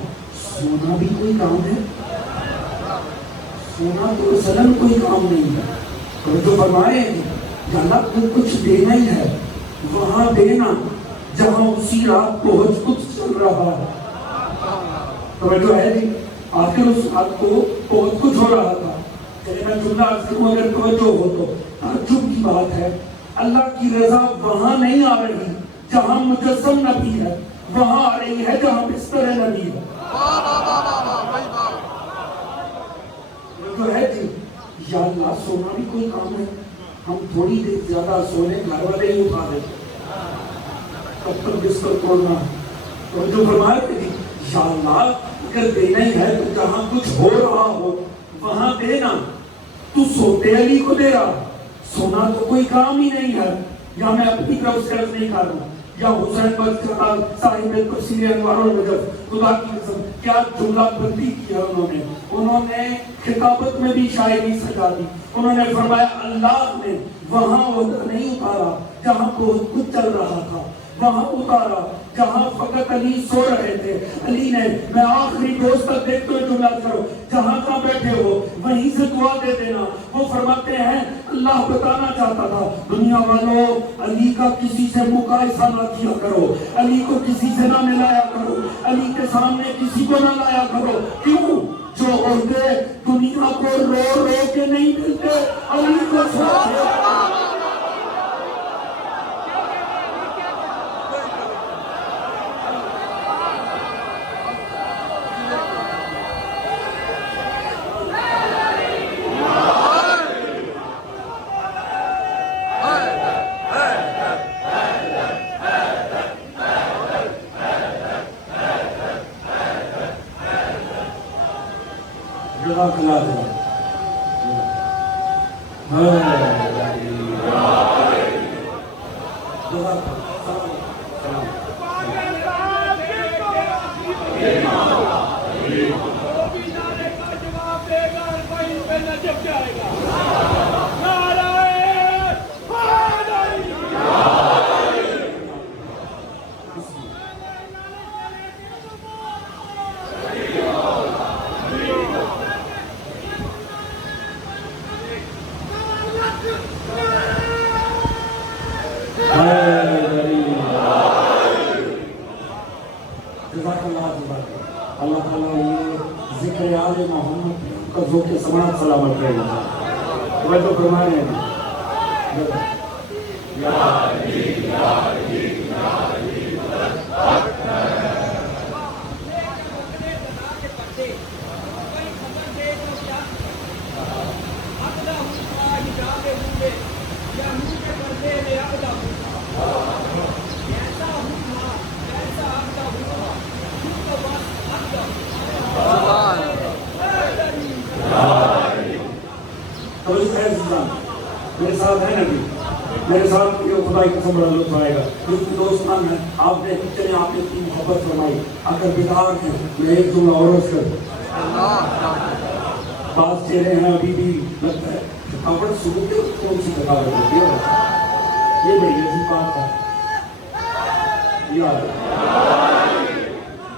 سونا بھی کوئی کام ہے سونا تو اصلاً کوئی کام نہیں ہے تو جو فرمائے یا اللہ تو کچھ دینا ہی ہے وہاں دینا جہاں اسی رات بہت کچھ چل رہا ہے توجہ ہے جی آخر اس رات کو بہت کچھ ہو رہا تھا چلے میں جملہ عرض کروں اگر توجہ ہو تو تعجب کی بات ہے اللہ کی رضا وہاں نہیں آ رہی جہاں مجسم نبی ہے وہاں آ رہی ہے جہاں بستر نبی ہے جو ہے جی یا اللہ سونا بھی کوئی کام ہے ہم تھوڑی دیر زیادہ سونے گھر والے ہی اٹھا دیتے کب تک بستر توڑنا اور جو فرمایا کہ یا اللہ اگر دینا ہی ہے تو جہاں کچھ ہو رہا ہو وہاں دینا تو سوتے علی کو دے رہا سونا تو کوئی کام ہی نہیں ہے یا میں اپنی طرف سے عرض نہیں کر رہا یا حسین بچکار صاحب تفسیر انوار النجف خدا کی قسم کیا جملہ بندی کیا انہوں نے خطابت میں بھی شاعری سجا دی انہوں نے فرمایا اللہ نے وہاں عہدہ نہیں اتارا جہاں بہت کچھ چل رہا تھا وہاں اتارا جہاں فقط علی سو رہے تھے علی نے میں آخری دوست تک دیکھتے ہوئے جملہ کرو جہاں کہاں بیٹھے ہو وہیں سے دعا دے دینا وہ فرماتے ہیں اللہ بتانا چاہتا تھا دنیا والوں علی کا کسی سے مقایسہ نہ کیا کرو علی کو کسی سے نہ ملایا کرو علی کے سامنے کسی کو نہ لایا کرو کیوں جو عہدے دنیا کو رو رو کے نہیں ملتے علی کو سوچے اللہ تعالیٰ یہ ذکر آل محمد کا ذوق سماعت سلامت رہے گا وہ تو فرمائے ہیں یا علی یا علی یا علی میرے ساتھ ہے نبی، میرے ساتھ یہ خدا کی قسم بڑا لطف آئے گا. دوست نام ہے آپ نے کتنے آپ نے اتنی محبت فرمائی. اگر بیدار ہیں میں ایک جملہ اور عرض کر. بعض چہرے ہیں ابھی بھی لگتا ہے تھکاوٹ صبح کے کون سی تھکاوٹ ہوتی ہے. یہ بڑی عجیب بات ہے.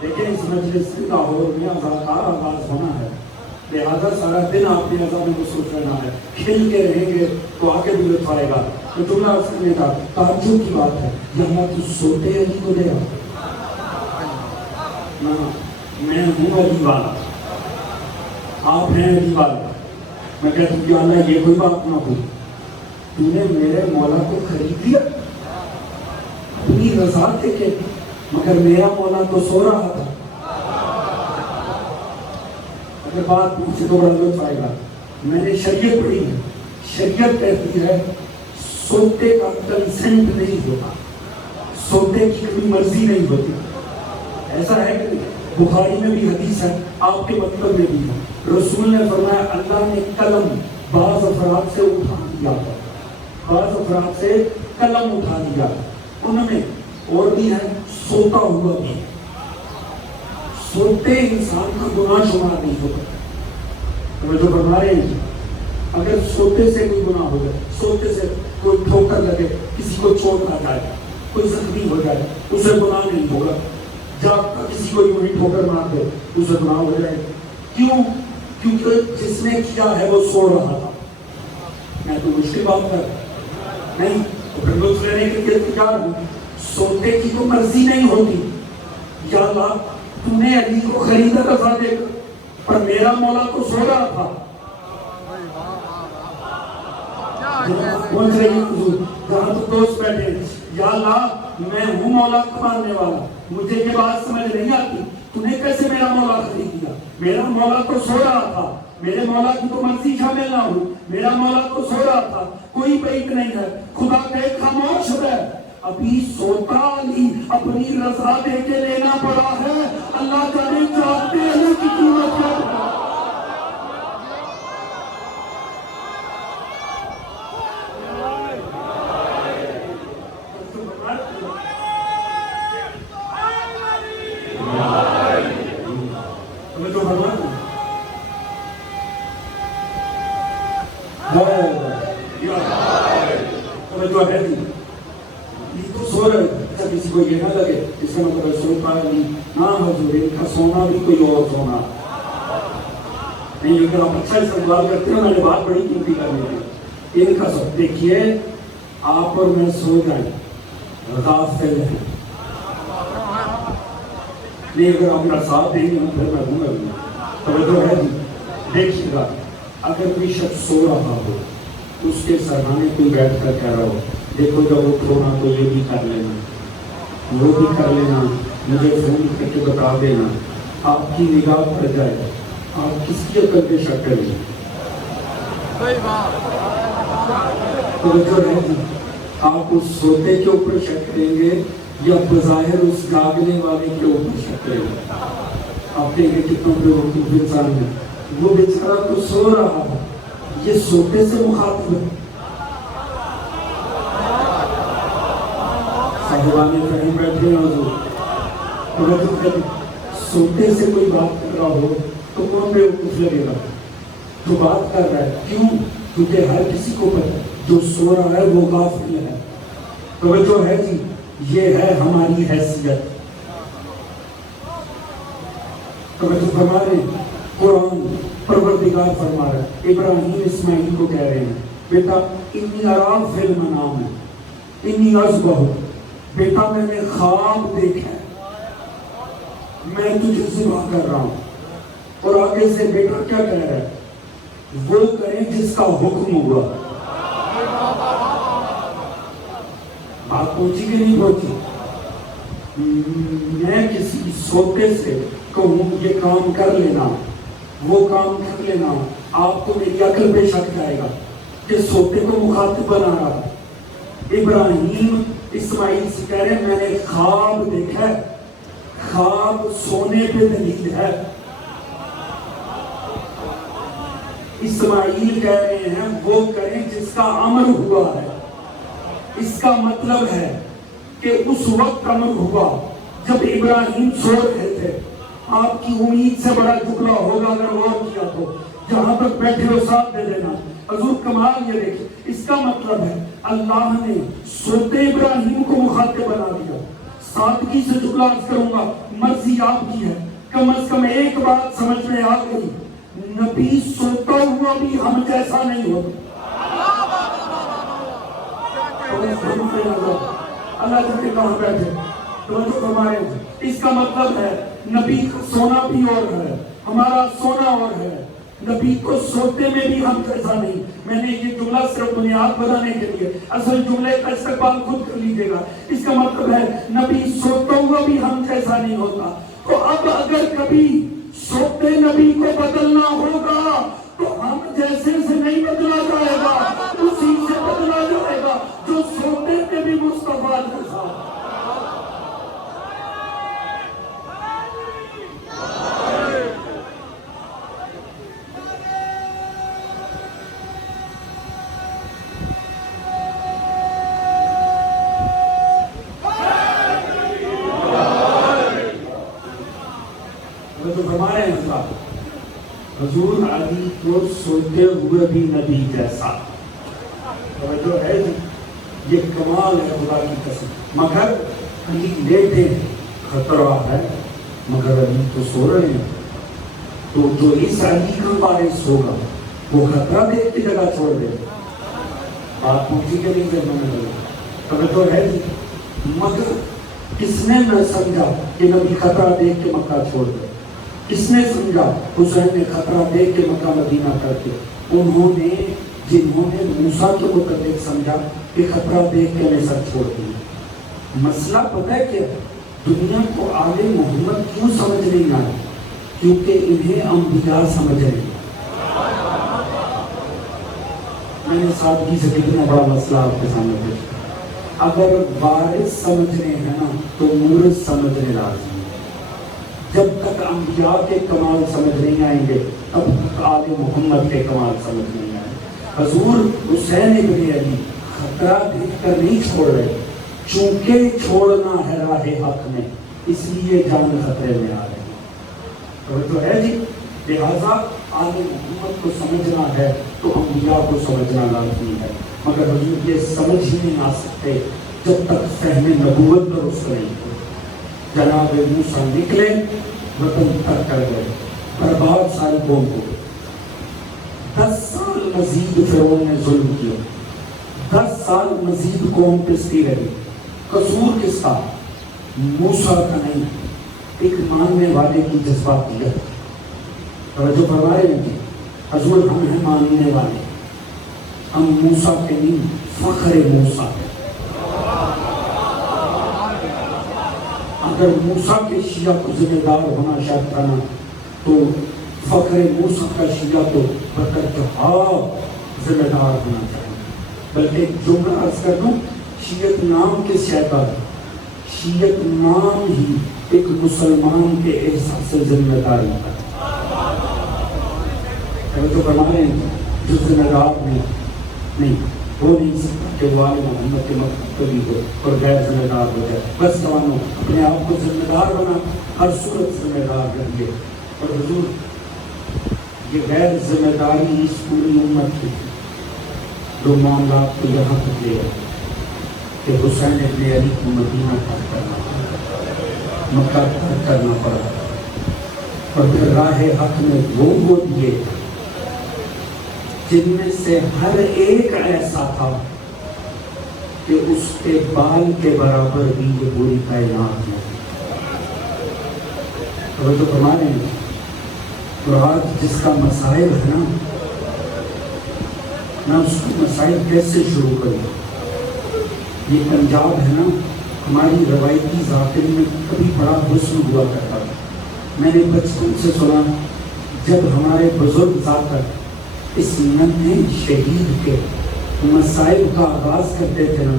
دیکھیں اس مجلس کا لاہور میں اداکار آغاز ہونا ہے، لہٰذا سارا دن آپ نے اذان میں مصروف رہنا ہے. کھل کے رہیں گے تو آگے بھی لطف آئے گا. تو جملہ عرض کرنے کا تعجب کی بات ہے یہاں تو سوتے علی کو دے رہا. میں ہوں علی والا، آپ ہیں علی والا. میں کہتا ہوں کہ اللہ یہ کوئی بات نہ ہو، تو نے میرے مولا کو خرید لیا اپنی رضا دے کے، مگر میرا مولا تو سو رہا تھا. اگر بات پوچھے تو بڑا لطف آئے گا. میں نے شریعت پڑھی ہے، شریعت کہتی ہے سوتے کا کنسنٹ نہیں ہوتا، سوتے کی کوئی مرضی نہیں ہوتی. ایسا ہے کہ بخاری میں بھی حدیث ہے، آپ کے مطلب میں بھی ہے. رسول نے فرمایا اللہ نے قلم بعض افراد سے اٹھا دیا، بعض افراد سے قلم اٹھا دیا. ان میں اور بھی ہے سوتا ہوا بھی. سوتے انسان کا گناہ شمار نہیں ہوتا. جو فرما رہے ہیں اگر سوتے سے کوئی گناہ ہو جائے، سوتے سے کوئی ٹھوکر لگے، کسی کو چوٹ آ جائے، کوئی زخمی ہو جائے، اسے گناہ نہیں ہوگا. جب کسی کو یوں ہی ٹھوکر مار دے اسے گناہ ہو جائے. کیوں؟ کیونکہ جس نے کیا ہے وہ سو رہا تھا. میں تو مشکل بات کر نہیں تو پھر لطف لینے کے لیے تیار ہوں. سوتے کی تو مرضی نہیں ہوتی. یا اللہ تو نے علی کو خریدا رضا دے کر، پر میرا مولا تو سو رہا تھا. پہنچ رہی ہے حضور جہاں تو دوست بیٹھے. یا اللہ میں ہوں مولا کو ماننے والا، مجھے یہ بات سمجھ نہیں آتی تو نے کیسے میرا مولا خرید دیا. میرا مولا تو سو رہا تھا، میرے مولا کی تو مرضی شامل نہ ہوئی. میرا مولا تو سو رہا تھا، کوئی بعید نہیں ہے. خدا کہ خاموش ہے، ابھی سوتا علی اپنی رضا دے کے لینا پڑا ہے. اللہ جانے چاہتے ہیں کی قیمت ہے. کسی کو یہ نہ لگے اس کا مطلب سوتا نہیں. ہاں حضور ان کا سونا بھی کوئی اور سونا نہیں. اگر آپ اچھا استقبال کرتے ہیں، میں نے بات بڑی قیمتی کرنی ہے. ان کا سب دیکھیے آپ اور میں سو جائیں غافل ہیں. نہیں اگر آپ میرا ساتھ دیں گے پھر میں ہوں گا. توجہ ہے جی. دیکھیے گا اگر کوئی شخص سو رہا ہو اس کے سرحانے کوئی بیٹھ کر کہہ رہا ہو دیکھو جب اٹھونا تو یہ بھی کر لینا، وہ بھی کر لینا، مجھے فون کر کے بتا دینا. آپ کی نگاہ پڑ جائے آپ کس کی عقل پہ شک کریں گے؟ آپ اس سوتے کے اوپر شک کریں گے یا بظاہر اس جاگنے والے کے اوپر شک کریں گے؟ آپ کہیں گے کتنا بیوقوف انسان ہے، وہ بیچارہ تو سو رہا ہے، یہ سوتے سے مخاطب ہے. صاحبان فہم بیٹھے ہیں حضور. سوتے سے کوئی بات کر رہا ہو تو کون بیوقوف لگے گا جو بات کر رہا ہے. کیوں؟ کیونکہ ہر کسی کو پتہ ہے جو سو رہا ہے وہ غافل ہے. توجہ ہے جی. یہ ہے ہماری حیثیت. توجہ فرما رہے ہیں. قرآن پروردگار فرما رہا ہے، ابراہیم اسماعیل کو کہہ رہے ہیں بیٹا انی اراک فی المنام انی اذبح، بیٹا میں نے خواب دیکھا ہے میں تجھے ذبح کر رہا ہوں. اور آگے سے بیٹا کیا کہہ رہا ہے؟ وہ کریں جس کا حکم ہوا. بات پہنچی کہ نہیں پہنچی؟ میں کسی سوتے سے کہوں یہ کام کر لینا وہ کام کر لینا، آپ کو میری عقل پہ شک جائے گا کہ سوتے کو مخاطب بنا رہا ہے. ابراہیم اسماعیل سے کہہ رہے ہیں میں نے خواب دیکھا ہے، خواب سونے پہ دلیل ہے۔ اسماعیل کہہ رہے ہیں وہ کریں جس کا امر ہوا ہے۔ اس کا مطلب ہے کہ اس وقت امر ہوا جب ابراہیم سو رہے تھے۔ آپ کی امید سے بڑا ٹکڑا ہوگا اگر غور کیا تو، جہاں تک بیٹھے ہو ساتھ دے دینا۔ حضور کمال یہ دیکھیں، اس کا مطلب ہے اللہ نے سوتے ابراہیم کو مخاطب بنا دیا۔ سادگی سے ٹکڑا عرض کروں گا، مرضی آپ کی ہے، کم از کم ایک بات سمجھ میں آ گئی، نبی سوتا ہوا بھی ہم جیسا نہیں ہوتا۔ اللہ جب کہاں بیٹھے توجہ فرمائیں، اس کا مطلب ہے نبی کا سونا بھی اور ہے، ہمارا سونا اور ہے۔ نبی کو سوتے میں بھی ہم جیسا نہیں۔ میں نے یہ جملہ صرف بنیاد بنانے کے لیے، اصل جملے کا استقبال خود کر لیجیے گا۔ اس کا مطلب ہے نبی سوتا ہوا بھی ہم جیسا نہیں ہوتا۔ تو اب اگر کبھی سوتے نبی کو بدلنا ہوگا تو ہم جیسے سے نہیں بدلا جائے گا، اسی سے بدلا جائے گا جو سوتے میں بھی مصطفیٰ جیسا۔ حضور علی کو سوتے ہوئے بھی نبی جیسا۔ جو ہے یہ کمال ہے خدا کی قسم۔ مگر علی لیٹے خطرہ ہے، مگر علی تو سو رہے ہیں، تو جو اس علی کا وارث ہوگا وہ خطرہ دیکھ کی جگہ چھوڑ دے۔ بات پوچھی کہ نہیں جب میں نے توجہ ہے جی۔ مگر کس نے نہ سمجھا کہ نبی خطرہ دیکھ کے مکہ چھوڑ دے؟ کس نے سمجھا؟ حسین نے خطرہ دیکھ کے مکہ مدینہ کر کے، انہوں نے جنہوں نے موسیٰ کے متعلق سمجھا کہ خطرہ دیکھ کے انہیں سر چھوڑ دیا۔ مسئلہ پتہ ہے کہ دنیا کو آل محمد کیوں سمجھ نہیں آئے؟ کیونکہ انہیں انبیاء سمجھ رہے۔ میں نے سادگی سے کتنا بڑا مسئلہ آپ کے سامنے پیش، اگر وارث سمجھنے ہیں نا تو مورث سمجھنے لازم۔ جب تک انبیاء کے کمال سمجھ نہیں آئیں گے تب تک آل محمد کے کمال سمجھ نہیں آئیں گے۔ حضور حسین ابن علی خطرہ دیکھ کر نہیں چھوڑ رہے، چونکہ چھوڑنا ہے راہ حق میں، اس لیے جان خطرے میں آ رہے ہیں۔ تو ہے جی، لہذا آل محمد کو سمجھنا ہے تو انبیاء کو سمجھنا لازمی ہے، مگر حضور یہ سمجھ ہی نہیں آ سکتے جب تک فہم نبوت درست نہیں ہو۔ جناب موسیٰ نکلے، وطن ترک کر گئے، برباد ساری قوم کو۔ 10 سال مزید فرعون نے ظلم کیا، 10 سال مزید قوم پستی رہی۔ قصور کس کا؟ موسیٰ کا نہیں، ایک ماننے والے کی جذباتیت۔ توجہ فرمائے نہیں، حضور ہم ہیں ماننے والے، ہم موسیٰ کے نہیں، فخر موسیٰ ہے۔ اگر موسیٰ کے شیعہ کو ذمہ دار ہونا شاید تھا نا تو فخر موسیٰ کا شیعہ تو ذمہ دار ہونا چاہیے۔ بلکہ جملہ عرض کر دوں، شیعت نام کے شیعہ، شیعت نام ہی ایک مسلمان کے احساس سے ذمہ دار ہوتا ہے۔ تو فرما رہے ہیں جو ذمہ دار نہیں ہو نہیں سکتا کہ وہ آل محمد کے مقتدی ہو اور غیر ذمہ دار ہو جائے۔ بس جوانوں اپنے آپ کو ذمہ دار بنا، ہر صورت ذمہ دار رہیے۔ اور حضور یہ غیر ذمہ داری اس پوری امت کی جو معاملات کو یہاں تک لے آئے کہ حسین ابن علی کو مدینہ ترک کرنا پڑا، مکہ ترک کرنا پڑا، اور پھر راہ حق میں وہ دیے جن میں سے ہر ایک ایسا تھا کہ اس کے بال کے برابر بھی یہ پوری کائنات ہے۔ تو فرما رہے ہیں تو آج جس کا مسائل ہے نا اس کو مسائل کیسے شروع کریں؟ یہ پنجاب ہے نا، ہماری روایتی ذاکر میں کبھی بڑا حسن ہوا کرتا تھا۔ میں نے بچپن سے سنا جب ہمارے بزرگ ذاکر اس ننھے شہید کے مسائل کا آغاز کرتے تھے نا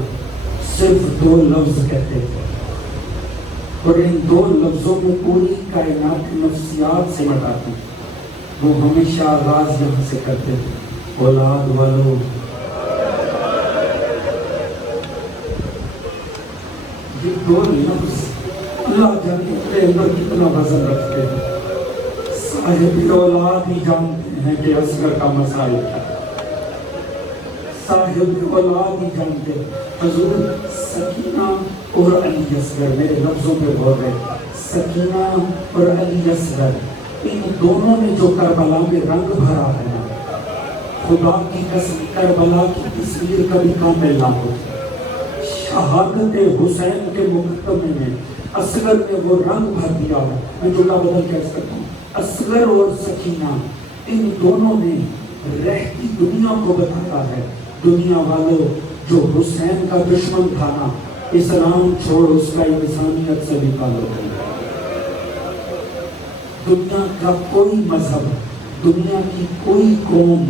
صرف 2 لفظ کہتے تھے، اور ان 2 لفظوں میں پوری کائنات کی نفسیات سے مٹاتی. وہ ہمیشہ آغاز یہاں سے کرتے تھے، اولاد والو. یہ 2 لفظ اللہ جانے کے اندر کتنا وزن رکھتے ہیں. صاحب اولاد ہی جانتے ہیں کہ اصغر کا مسائل کیا ہے. صاحب اولاد ہی جانتے ہیں. حضور سکینہ اور علی اصغر، میرے لفظوں پہ غور ہے، سکینہ اور علی اصغر، ان دونوں نے جو کربلا میں رنگ بھرا ہے نا، خدا کی قسم کربلا کی تصویر کبھی کامل نہ ہوتی. شہادت حسین کے مقدمے میں اصغر نے وہ رنگ بھر دیا ہے. میں جملہ بدل کے عرض کرتا ہوں، اصغر اور سکینہ ان دونوں نے رہتی دنیا کو بتایا ہے، دنیا والوں جو حسین کا دشمن تھا نا، اسلام چھوڑ اس کا انسانیت سے بھی تعلق ہے. دنیا کا کوئی مذہب، دنیا کی کوئی قوم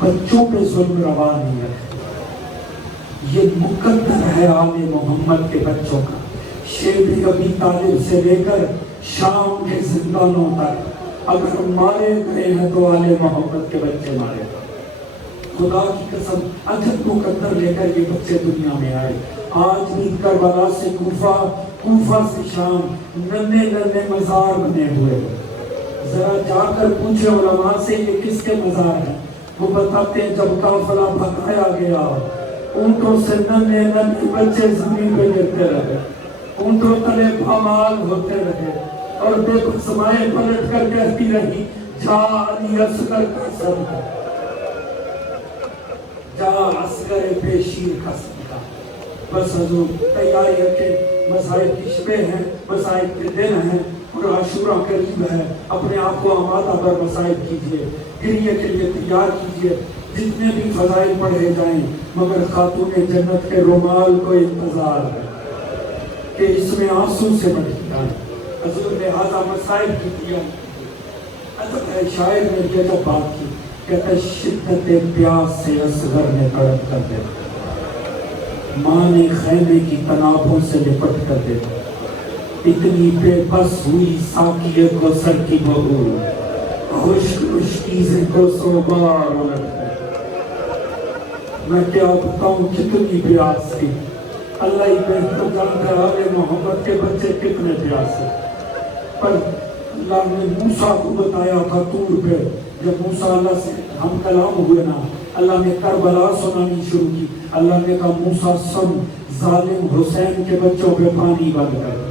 بچوں پہ ظلم روا نہیں رکھتی. یہ مقدر ہے آل محمد کے بچوں کا. شیب ابی طالب سے لے کر شام کے زندانوں تک اگر مارے گئے ہیں تو آل محمد کے بچے مارے. خدا کی قسم عجب مقدر لے کر یہ بچے دنیا میں آئے. آج بھی کربلا سے کوفہ، کوفہ سے شام ننے ننے مزار بنے ہوئے. ذرا جا کر پوچھے علماء سے یہ کس کے مزار ہیں. وہ بتاتے ہیں جب قافلہ بھگایا گیا، اونٹوں سے ننے ننے بچے زمین پہ گرتے رہے، اونٹوں تلے پامال ہوتے رہے، اور بے بس مائیں پلٹ کر کہتی رہی جا علی اصغر کا صدقہ، جا اصغر بے شیر کا صدقہ. بس حضور تیاری رکھیں، مصائب کی شبیں ہیں، مصائب کے دن ہیں، اور عاشورہ قریب ہے. اپنے آپ کو آمادہ پر مصائب کیجئے، گریے کے لیے تیار کیجئے. جتنے بھی فضائل پڑھے جائیں مگر خاتون جنت کے رومال کو انتظار ہے کہ اس میں آنسو سے بچ جائیں. حضور نے لہٰذا مصائب کی دیا. شاعر نے یہ جب بات کی، کہتا ہے شدت پیاس سے اصغر نے تڑپ کر دے، ماں نے خیمے کی تنابوں سے لپٹ کر دے. اتنی بے بس ہوئی ساقی کوثر کی بہو، خشک خشکیزیں کو سو بار الٹ گئی. میں کیا بتاؤں کتنی پیاس تھی. اللہ ہی بہتر جانتا ہے آل محمد کے بچے کتنے پیاس ہیں. پر اللہ نے موسیٰ کو بتایا تھا طور پہ، جب موسیٰ اللہ سے ہم کلام ہوئے نا، اللہ نے کربلا سنانی شروع کی. اللہ نے کہا موسیٰ سن، ظالم حسین کے بچوں پہ پانی بند کر.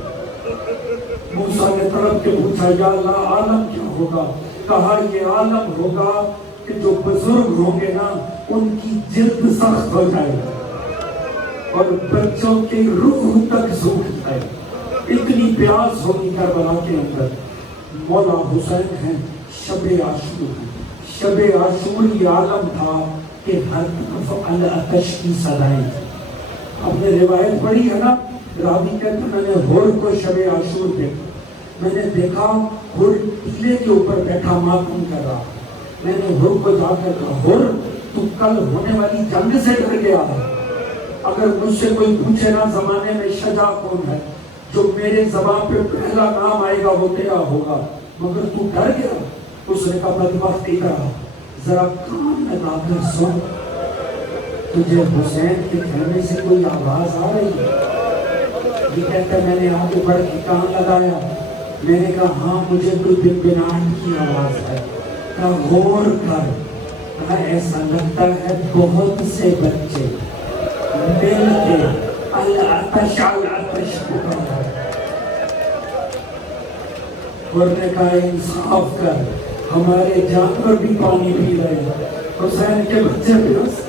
موسیٰ نے تڑپ کے پوچھا یا اللہ عالم کیا ہوگا؟ کہا یہ عالم ہوگا کہ جو بزرگ ہوں گے نا ان کی جلد سخت ہو جائے گا اور بچوں کی روح تک سوکھ جائے. اتنی پیاس ہوگی کربلا کے اندر. مولا حسین ہیں، شب عاشور ہیں. شب عاشور یہ عالم تھا کہ ہر طرف العطش کی صدائیں تھیں. آپ نے روایت پڑھی ہے نا، راوی کہتے ہیں میں نے ہور کو شب عاشور دیکھا. میں نے دیکھا ہور ٹیلے کے اوپر بیٹھا ماتم کر رہا. میں نے ہور کو جا کر کہا ہور تو کل ہونے والی جنگ سے ڈر گیا ہے. اگر مجھ سے کوئی پوچھے نا زمانے میں شجاع کون ہے، جو میرے زبان پہ پہلا نام آئے گا وہ تیرا ہوگا، مگر تو ڈر گیا. اس نے کہا بدبخت ادھر آ، ذرا کان میں لا کر سن، تجھے حسین کے خیمے سے کوئی آواز آ رہی ہے؟ یہ کہتا ہے میں نے آگے بڑھ کے کان لگایا. میں نے کہا ہاں مجھے کوئی بنبناہٹ کی آواز ہے. کہا غور کر. کہا ایسا لگتا ہے بہت سے بچے مل کے العطش العطش پکار. اور نے کہا انصاف کر، ہمارے جانور بھی پانی پی رہے ہیں، حسین کے بچے پیاس.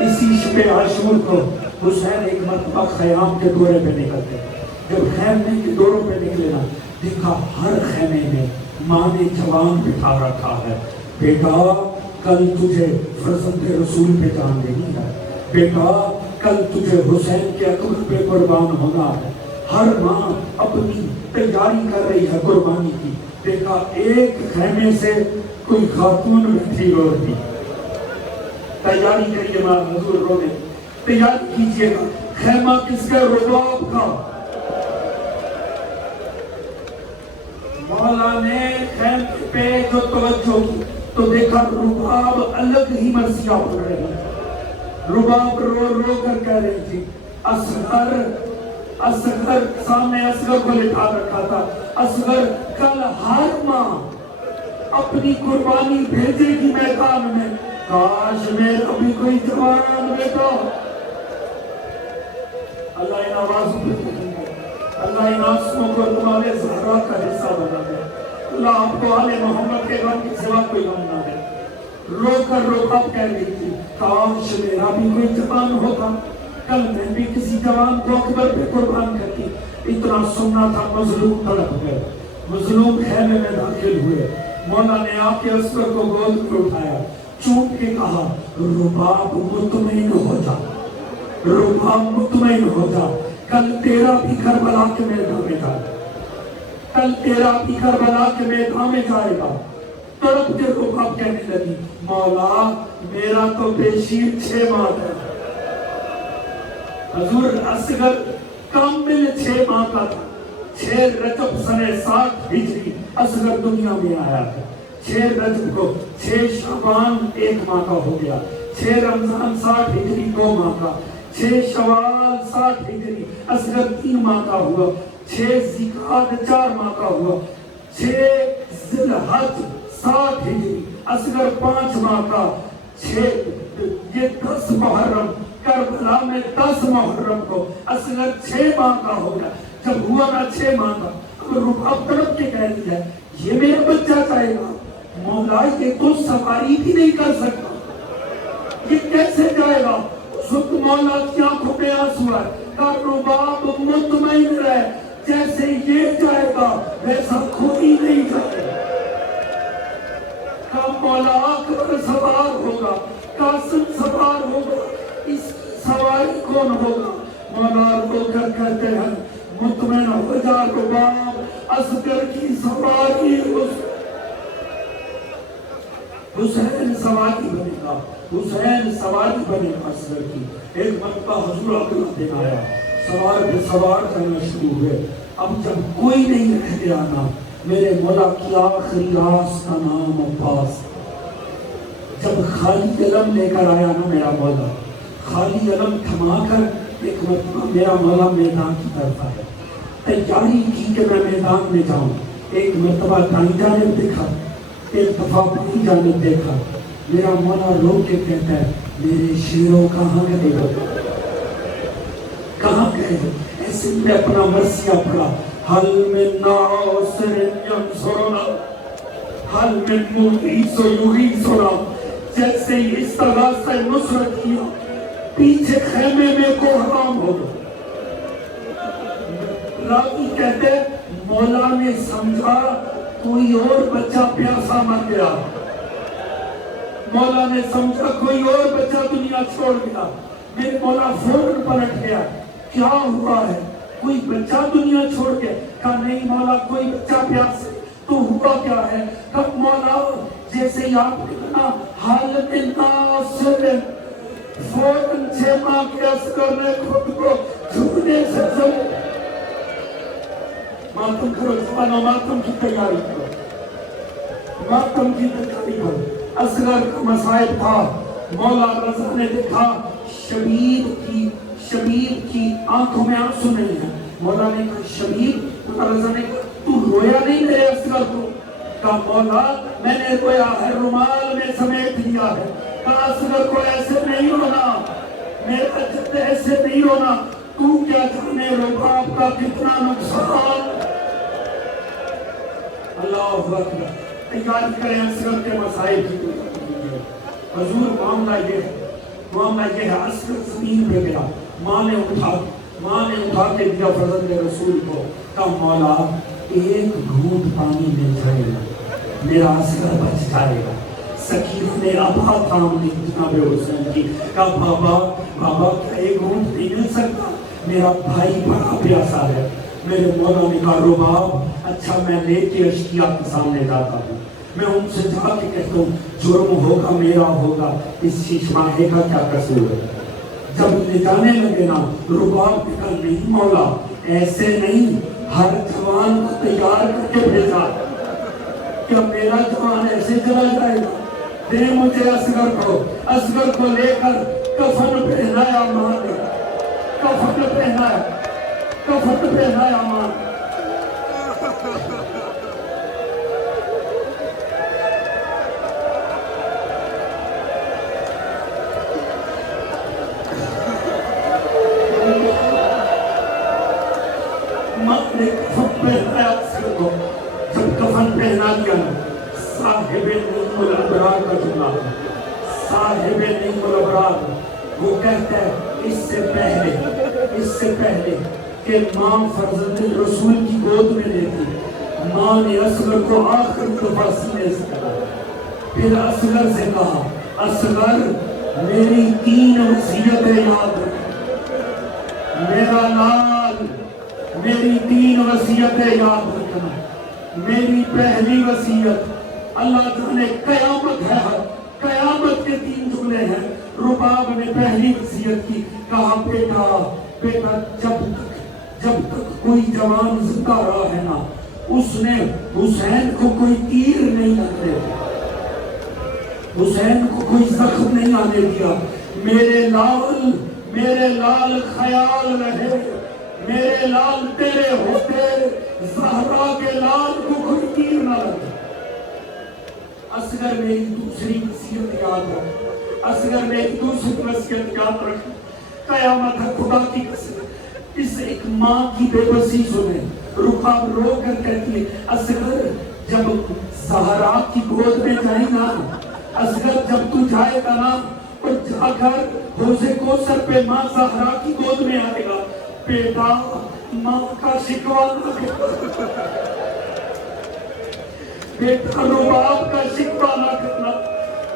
اسی شب عاشور کو حسین ایک مرتبہ خیام کے دورے پہ نکلتے. جب خیمے کے دوروں پہ نکلے نا، دیکھا ہر خیمے میں ماں نے جوان بٹھا رکھا ہے. بیٹا کل تجھے فرزند رسول پہ جان دینی ہے، بیٹا کل تجھے حسین کے عقل پہ قربان ہونا ہے. ہر ماں اپنی تیاری کر رہی ہے قربانی کی. دیکھا ایک خیمے سے کوئی خاتون بیٹھی ہوتی. تیاری کریے ماں، حضور رو گئے. تیاری کیجیے گا خیمہ کس کا؟ رباب کا. مولا نے خیمے پہ جو توجہ کی تو دیکھا رباب الگ ہی مرثیہ پڑھ رہی تھی. رباب رو رو کر کہہ رہی تھی اصغر سامنے اصغر کو لٹا رکھا تھا. اصغر کل ہر ماں اپنی قربانی بھیجے گی میدان میں. کاش میرا بھی کوئی جوان بیٹا. اللہ ان آوازوں کو اللہ ان آنسوؤں کو تمہارے زہرا کا حصہ بنا دے. اللہ آپ کو آل محمد کے غم کی سوا کوئی غم نہ دے. رو کر رباب کہہ رہی تھی کاش میرا بھی کوئی جوان ہوتا، کل میں بھی کسی جوان کو اکبر پہ قربان کرتی. اتنا سننا تھا. مظلوم تڑپ گئے، مظلوم خیمے میں داخل ہوئے. مولا نے آ کے اصغر کو گود میں اٹھایا، چوم کے کہا رباب مطمئن ہو جا، رباب مطمئن ہو جا. کل تیرا بھی کربلا کے میدان میں جائے گا، کل تیرا بھی کربلا کے میدان میں جائے گا. تڑپ کے رباب کہنے لگی مولا میرا تو بیشیر 6 ماہ ہے. حضور اصغر کامل 6 ماہ کا تھا. 6 رجب سنہ 60 ہجری اصغر دنیا میں آیا تھا. 6 رجب کو 6 شعبان 1 ماہ کا ہو گیا. 6 رمضان 60 ہجری 2 ماہ کا. 6 شوال 60 ہجری اصغر 3 ماہ کا ہوا. 6 ذیقعد 4 ماہ کا ہوا. 6 ذی الحج 60 ہجری اصغر 5 ماہ کا. 6 10 محرم کربلا میں 10 محرم کو اصغر 6 ماہ کا ہو گیا. جب ہوا نا 6 ماہ کا اب رباب تڑپ کے کہہ رہی ہے یہ میرا بچہ چاہے گا. مولا یہ تو سواری بھی نہیں کر سکتا، یہ کیسے جائے گا؟ سب مولا کی آنکھوں میں آنسو ہے. کہا رباب مطمئن رہے، جیسے یہ جائے گا ویسا کوئی نہیں جائے گا. کہا مولا اکبر سوار ہوگا، قاسم سوار ہوگا، اس سواری کون ہوگا؟ مولا رو کر کہتے ہیں مطمئن ہو جا رباب، اصغر کی سواری حسین سواری بنے گا، حسین سواری بنے گا اصغر کی. ایک مرتبہ حضور عبداللہ دن آیا، سوار پہ سوار کرنا شروع ہوئے. اب جب کوئی نہیں رہ گیا نا، میرے مولا کی آخری راز کا نام عباس. جب خالی علم لے کر آیا نا میرا مولا، خالی علم تھما کر ایک مرتبہ میرا مولا میدان کی طرف آیا. تیاری کی کہ میں میدان میں جاؤں. ایک مرتبہ دائیں جانب دیکھا، ایک دفعہ بائیں جانب دیکھا. میرا مولا رو کے کہتا ہے میرے شیروں کہاں گئے ہو، کہاں گئے ہو؟ ایسے میں اپنا مرثیہ پڑھا حل من ناصر ینصرنا، حل من مغیث یغیثنا. جیسے استغاثہ نصرت کیا پیچھے خیمے میں کو حرام ہو گیا. راوی کہتے مولا نے سمجھا کوئی اور بچہ پیاسا مر گیا، مولا نے سمجھا کوئی اور بچہ دنیا چھوڑ گیا. میرے مولا فوراً پلٹ گیا، کیا ہوا ہے؟ کوئی بچہ دنیا چھوڑ گیا؟ کہا نہیں مولا کوئی بچہ پیاسا. تو ہوا کیا ہے؟ کب مولا جیسے ہی آپ نے کہا حالت ناصر، فوراً 6 ماہ کے اصغر نے خود کو جھکنے سے زمین. ماتم کرو جوانوں، ماتم کی تیاری کرو، ماتم کی تیاری کرو. اصغر کا مصائب تھا. مولا رضا نے دیکھا شبیب کی آنکھوں میں آنسو نہیں ہے. مولا نے کہا شبیب، مولا رضا نے کہا تو رویا نہیں میرے اصغر کو؟ کہا مولا میں نے رویا ہے، رومال میں سمیٹ لیا ہے. کہا اصغر کو ایسے نہیں رونا، میرا جد ایسے نہیں رونا. تو کیا جانے رباب کا کتنا نقصان. اللہ اکبر. تیاری کریں اصغر کے مسائل کی. حضور معاملہ یہ ہے اصغر زمین پہ گیا، ماں نے اٹھا کے دیا فرزند رسول کو. کہا مولا ایک گھونٹ پانی مل جائے گا میرا اصغر بچ جائے گا. سکینہ نے ابا تھام لی جناب حسین کی. کہا بابا کیا ایک گھونٹ نہیں مل سکتا؟ میرا بھائی بڑا پیاسا ہے. میرے مولا نے کہا رباب اچھا میں لے کے اشکیا کے سامنے جاتا ہوں، میں ان سے جا کے کہتا ہوں جرم ہوگا میرا ہوگا، اس شیشماہے کا کیا قصور ہے؟ جب لے جانے لگے نا رباب نے کہا نہیں مولا ایسے نہیں، ہر جوان کو تیار کر کے بھیجا، کیا میرا جوان ایسے چلا جائے گا؟ دے مجھے اصغر کو، اصغر کو لے کر کفن پہنایا ماں نے، کفن پہنایا، کفن پہنایا ماں نے۔ ماں نے کفن پہنایا اصغر کو، جب کفن پہنا دیا نا صاحب نعیم الابرار کا جملہ، صاحب نعیم الابرار وہ کہتا ہے اس سے پہلے کہ ماں فرزند رسول کی گود میں لیتی، ماں نے اصغر کو آخر دفعہ سینے سے کہا، پھر اصغر سے کہا اصغر میری 3 وصیتیں یاد رکھ، میرا لال میری 3 وصیتیں یاد رکھنا۔ میری پہلی وصیت اللہ جانے قیامت ہے، قیامت کے 3 جملے ہیں۔ رباب نے پہلی وصیت کی، کہا بیٹا جب تک کوئی جوان زندہ رہا ہے نا اس نے حسین کو کوئی تیر نہیں لگنے دیا، حسین کو کوئی زخم نہیں آنے دیا۔ میرے لال خیال رہے، میرے لال تیرے ہوتے زہرا کے لال کو کوئی تیر نہ لگے۔ اصغر میری دوسری وصیت یاد رکھ، اصغر میری دوسری وصیت یاد رکھ، قیامت ہے خدا کی قسم۔ اس ایک ماں کی بے بسی سنے، رباب رو کر کہتی ہے اصغر جب زہرا کی گود میں جائے گا، اصغر جب تو جائے گا نا اور جا کر حوض کوثر پہ ماں زہرا کی گود میں آئے گا، بیٹا ماں کا شکوہ نہ کرنا، بیٹا رباب کا شکوہ نہ کرنا،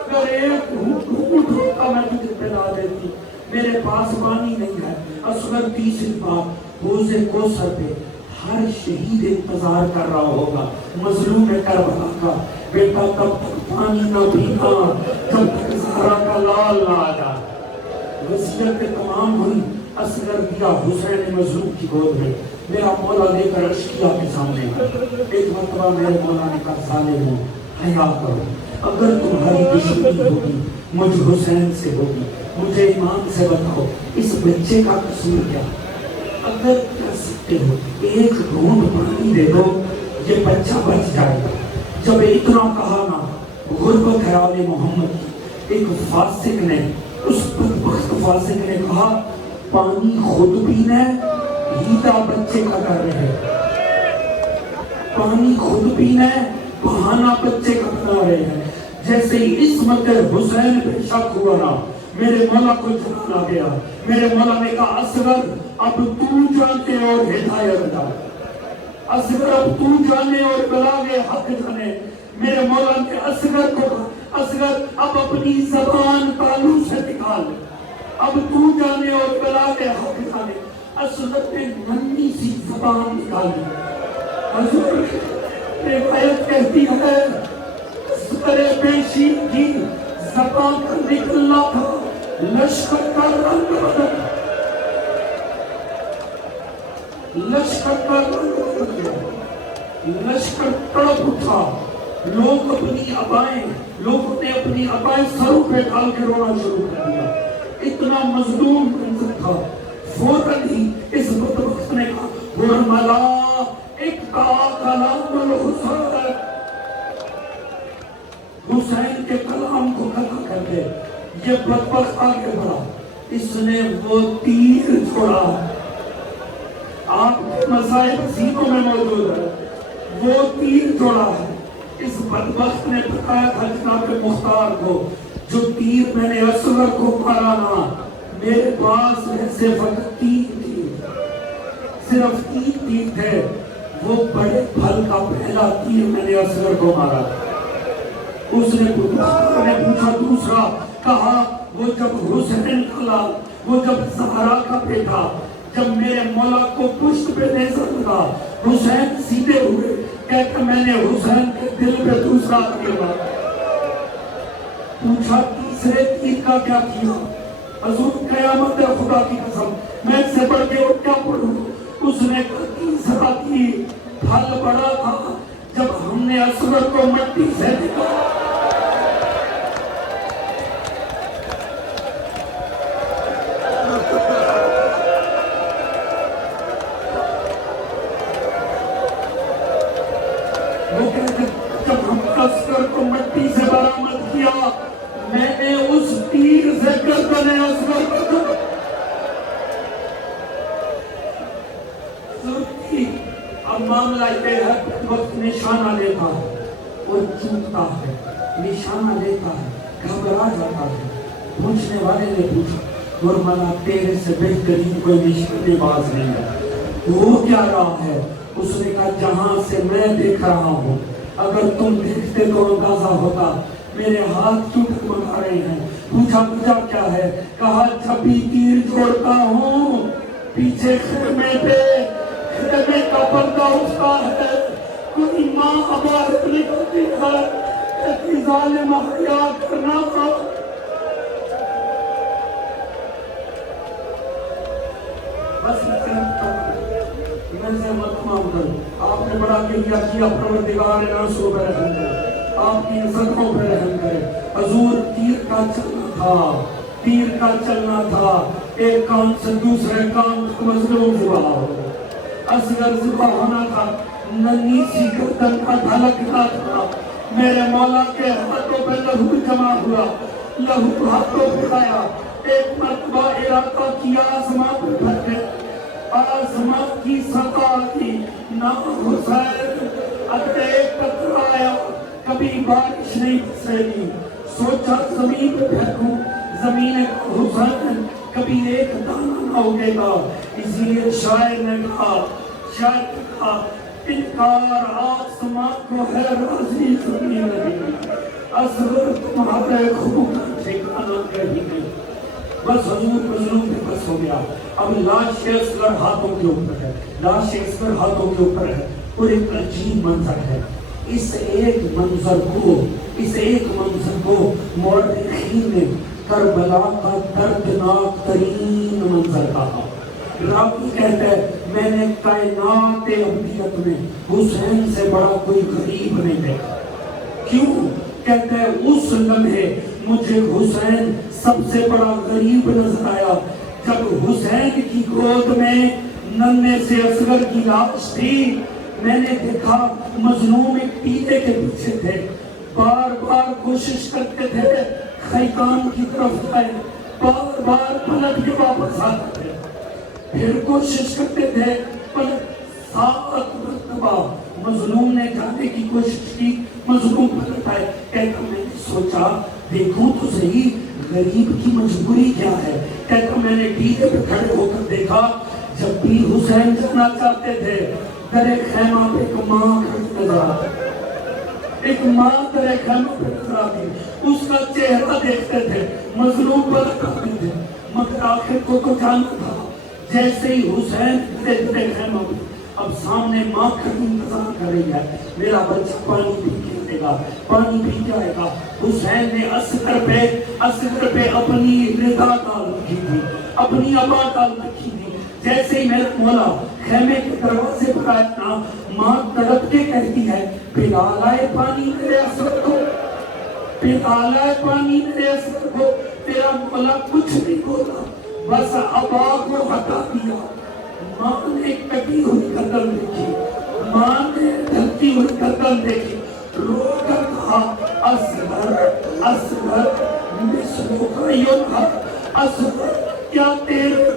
اگر ایک گھونٹ ہوتا میں تجھے پلا دیتی، میرے پاس پانی نہیں ہے۔ اصغر تیسری بار حوض کوثر پہ ہر شہید انتظار کر رہا ہوگا مظلوم کربلا کا، بیٹا تب تک پانی نہ پینا جب تک زہرا کا لال نہ آ جائے۔ وصیت تمام ہوئی، اصغر دیا حسین مظلوم کی گود میں، میرا مولا لے کر اشکیا کے سامنے ایک مرتبہ میرے مولا نے کہا ظالموں حیا کرو، اگر تمہاری دشمنی ہوگی مجھ حسین سے ہوگی، مجھے ایمان سے بتاؤ اس بچے کا قصور کیا؟ اگر کر سکتے ہو ایک گھونٹ پانی دے دو یہ بچہ بچ جائے گا۔ جب اتنا کہا نا غربت ہے آل محمد کی، ایک فاسق نے، اس بدبخت فاسق نے کہا پانی خود پینا ہے ہیتا بچے کا کر رہے ہیں، پانی خود پینا ہے بہانہ بچے کا بنا رہے ہیں۔ جیسے ہی عصمت حسین پہ شک ہوا نا میرے مولا کو جلال آ گیا، میرے مولا نے کہا اصغر اب تو جانے اور ہدایت دا، اصغر اب تو جانے اور بلاغ حق جانے۔ میرے مولا نے اصغر کو کہا اصغر اب اپنی زبان تالو سے نکال، اب تو جانے اور بلاغ حق جانے۔ اصغر نے ننھی سی زبان نکالی، حضور روایت کہتی ہے اصغر پیشی کی زبان کا نکلنا تھا لشکر کا رنگ بدل، لشکر کا رنگ بدل گیا، لشکر تڑپ اٹھا، لوگ اپنی عبائیں، لوگوں نے اپنی عبائیں سروں پہ ڈال کے رونا شروع کر دیا، اتنا مظلوم منظر تھا۔ فوراً ہی اس بدبخت نے کہا ورملا اقطع کلام الحسین، حسین کے کلام کو قطع کر دے۔ یہ بدبخت آگے بڑھا، اس نے وہ تیر چھوڑا، آپ کے مصائب سینوں میں موجود ہے، وہ تیر چھوڑا ہے۔ اس بدبخت نے بتایا تھا جناب مختار کو جو تیر میں نے اصغر کو مارا نا میرے پاس ایسے فقط 3 تیر، صرف 3 تیر تھے، وہ بڑے پھل کا پہلا تیر میں نے اصغر کو مارا۔ اس نے پوچھا دوسرا، کہا وہ جب حسین کا لال، وہ جب زہرا کا بیٹا، جب میرے مولا کو پشت پہ نیزر لگا، حسین سیدھے ہوئے، کہتا میں نے حسین کے دل پہ دوسرا تیر مارا۔ پوچھا تیسرے تیر کا کیا کیا؟ حضور قیامت ہے خدا کی قسم میں سے بڑھ کے اور کیا پڑھوں. اس نے تیسرا کی پھل بڑا تھا جب ہم نے اصغر کو مٹی سے نکالا. وہ کہتے جب ہم اصغر کو مٹی سے برآمد کیا میں نے اس تیر سے گردن اصغر کو اب معاملہ یہ ہے وقت نشانہ لیتا ہے اور چوکتا ہے, نشانہ لیتا ہے, گھبرا جاتا ہے. پوچھنے والے نے پوچھا مرملا تیرے سے بہترین کوئی نشانے باز نہیں ہے, وہ کیا رہا ہے؟ اس نے کہا جہاں سے میں دیکھ رہا ہوں اگر تم دیکھتے تو اندازہ ہوتا. میرے ہاتھ کیوں ٹکمکا رہے ہیں؟ پوچھا پوچھا کیا ہے؟ کہا جب بھی تیر جوڑتا ہوں پیچھے خیمے پہ خیمے کا پردہ اٹھتا ہے, کوئی ماں عبارت نکلتی ہے کہ ظالم حیا کرنا تھا. بس میں سے مت تمام کروں. آپ نے بڑا کیا پروردگار ناسو پہ رحم کرے, آپ کی عزتوں پہ رحم کرے. حضور تیر کا چلنا تھا, تیر کا چلنا تھا, ایک کان سے دوسرے کان مظلوم ذبح ہو, اصغر ذبح ہونا تھا, ننھی سی گردن کا دھڑکنا تھا. میرے مولا کے ہاتھوں پہ لہو جمع ہوا, لہو ہاتھوں پہ آیا. ایک مرتبہ ارادہ کیا آسمان پہ پھٹے, آسمان کی سطح کی نہ حسین اگر ایک ٹکرایا کبھی بارش نہیں برسے. سوچا زمین پہ پھینکوں, زمین حسین کبھی ایک دانہ نہ اگے گا. اسی لیے شاعر نے کہا انکار آسمان کو ہے راضی زمین نہیں, اصغر تمہارے خون کا ٹھکانہ کہیں نہیں. بس حضور مظلوم پہ بس ہو گیا. اب لاش اصغر ہاتھوں کے اوپر ہے, لاش اصغر ہاتھوں کے اوپر ہے اور ایک عجیب منظر ہے. اس ایک منظر کو مورخین نے کربلا کا دردناک ترین منظر کہا. راوی کہتا ہے میں نے کائنات ابدیت میں حسین سے بڑا کوئی غریب نہیں دیکھا. کیوں؟ کہتا ہے اس لمحے مجھے حسین سب سے بڑا غریب نظر آیا جب حسین کی گود میں ننھے سے اصغر کی لاش تھی. میں نے دیکھا مظلوم ایک پیلے کے پیچھے تھے, بار بار کوشش کرتے تھے خیقان کی طرف جائے, بار بار پلٹ کے واپس آتے تھے, پھر کوشش کرتے تھے پلٹ. 7 مرتبہ مظلوم نے جانے کی کوشش کی, مظلوم پلٹ آئے. کہتا میں نے سوچا دیکھوں تو صحیح غریب کی مجبوری کیا ہے. کہتا میں نے ڈیلے پہ کھڑے ہو کر دیکھا جب بھی حسین جانا چاہتے تھے درے خیمہ پہ ایک ماں کھڑی نظر آتی, ایک ماں درے خیمہ پہ نظر آتی. اس کا چہرہ دیکھتے تھے, مظلوم پلٹ آتے تھے, مگر آخر کو تو جانا تھا. جیسے ہی حسین درے خیمہ پہ, اب سامنے ماں کھڑی نظر کر رہی ہے, میرا بچہ پانی پی کے دے گا, پانی پی کے آئے گا. حسین نے اصغر پہ اپنی رضا ڈال رکھی تھی, اپنی ابا ڈال رکھی تھی. جیسے ہی میرا مولا خیمے کے دروازے پر آیا نا, ماں تڑپ کے کہتی ہے پلال آئے پانی میرے اصغر کو, پلال آئے پانی میرے اصغر کو. تیرا مولا کچھ نہیں بولا, بس ابا کو ہٹا دیا. ماں نے کٹی ہوئی گردن دیکھی, ماں نے ڈھلتی ہوئی گردن دیکھی, رو کر کہا اصغر اصغر مثلو کا یونہا, اصغر کیا تیرے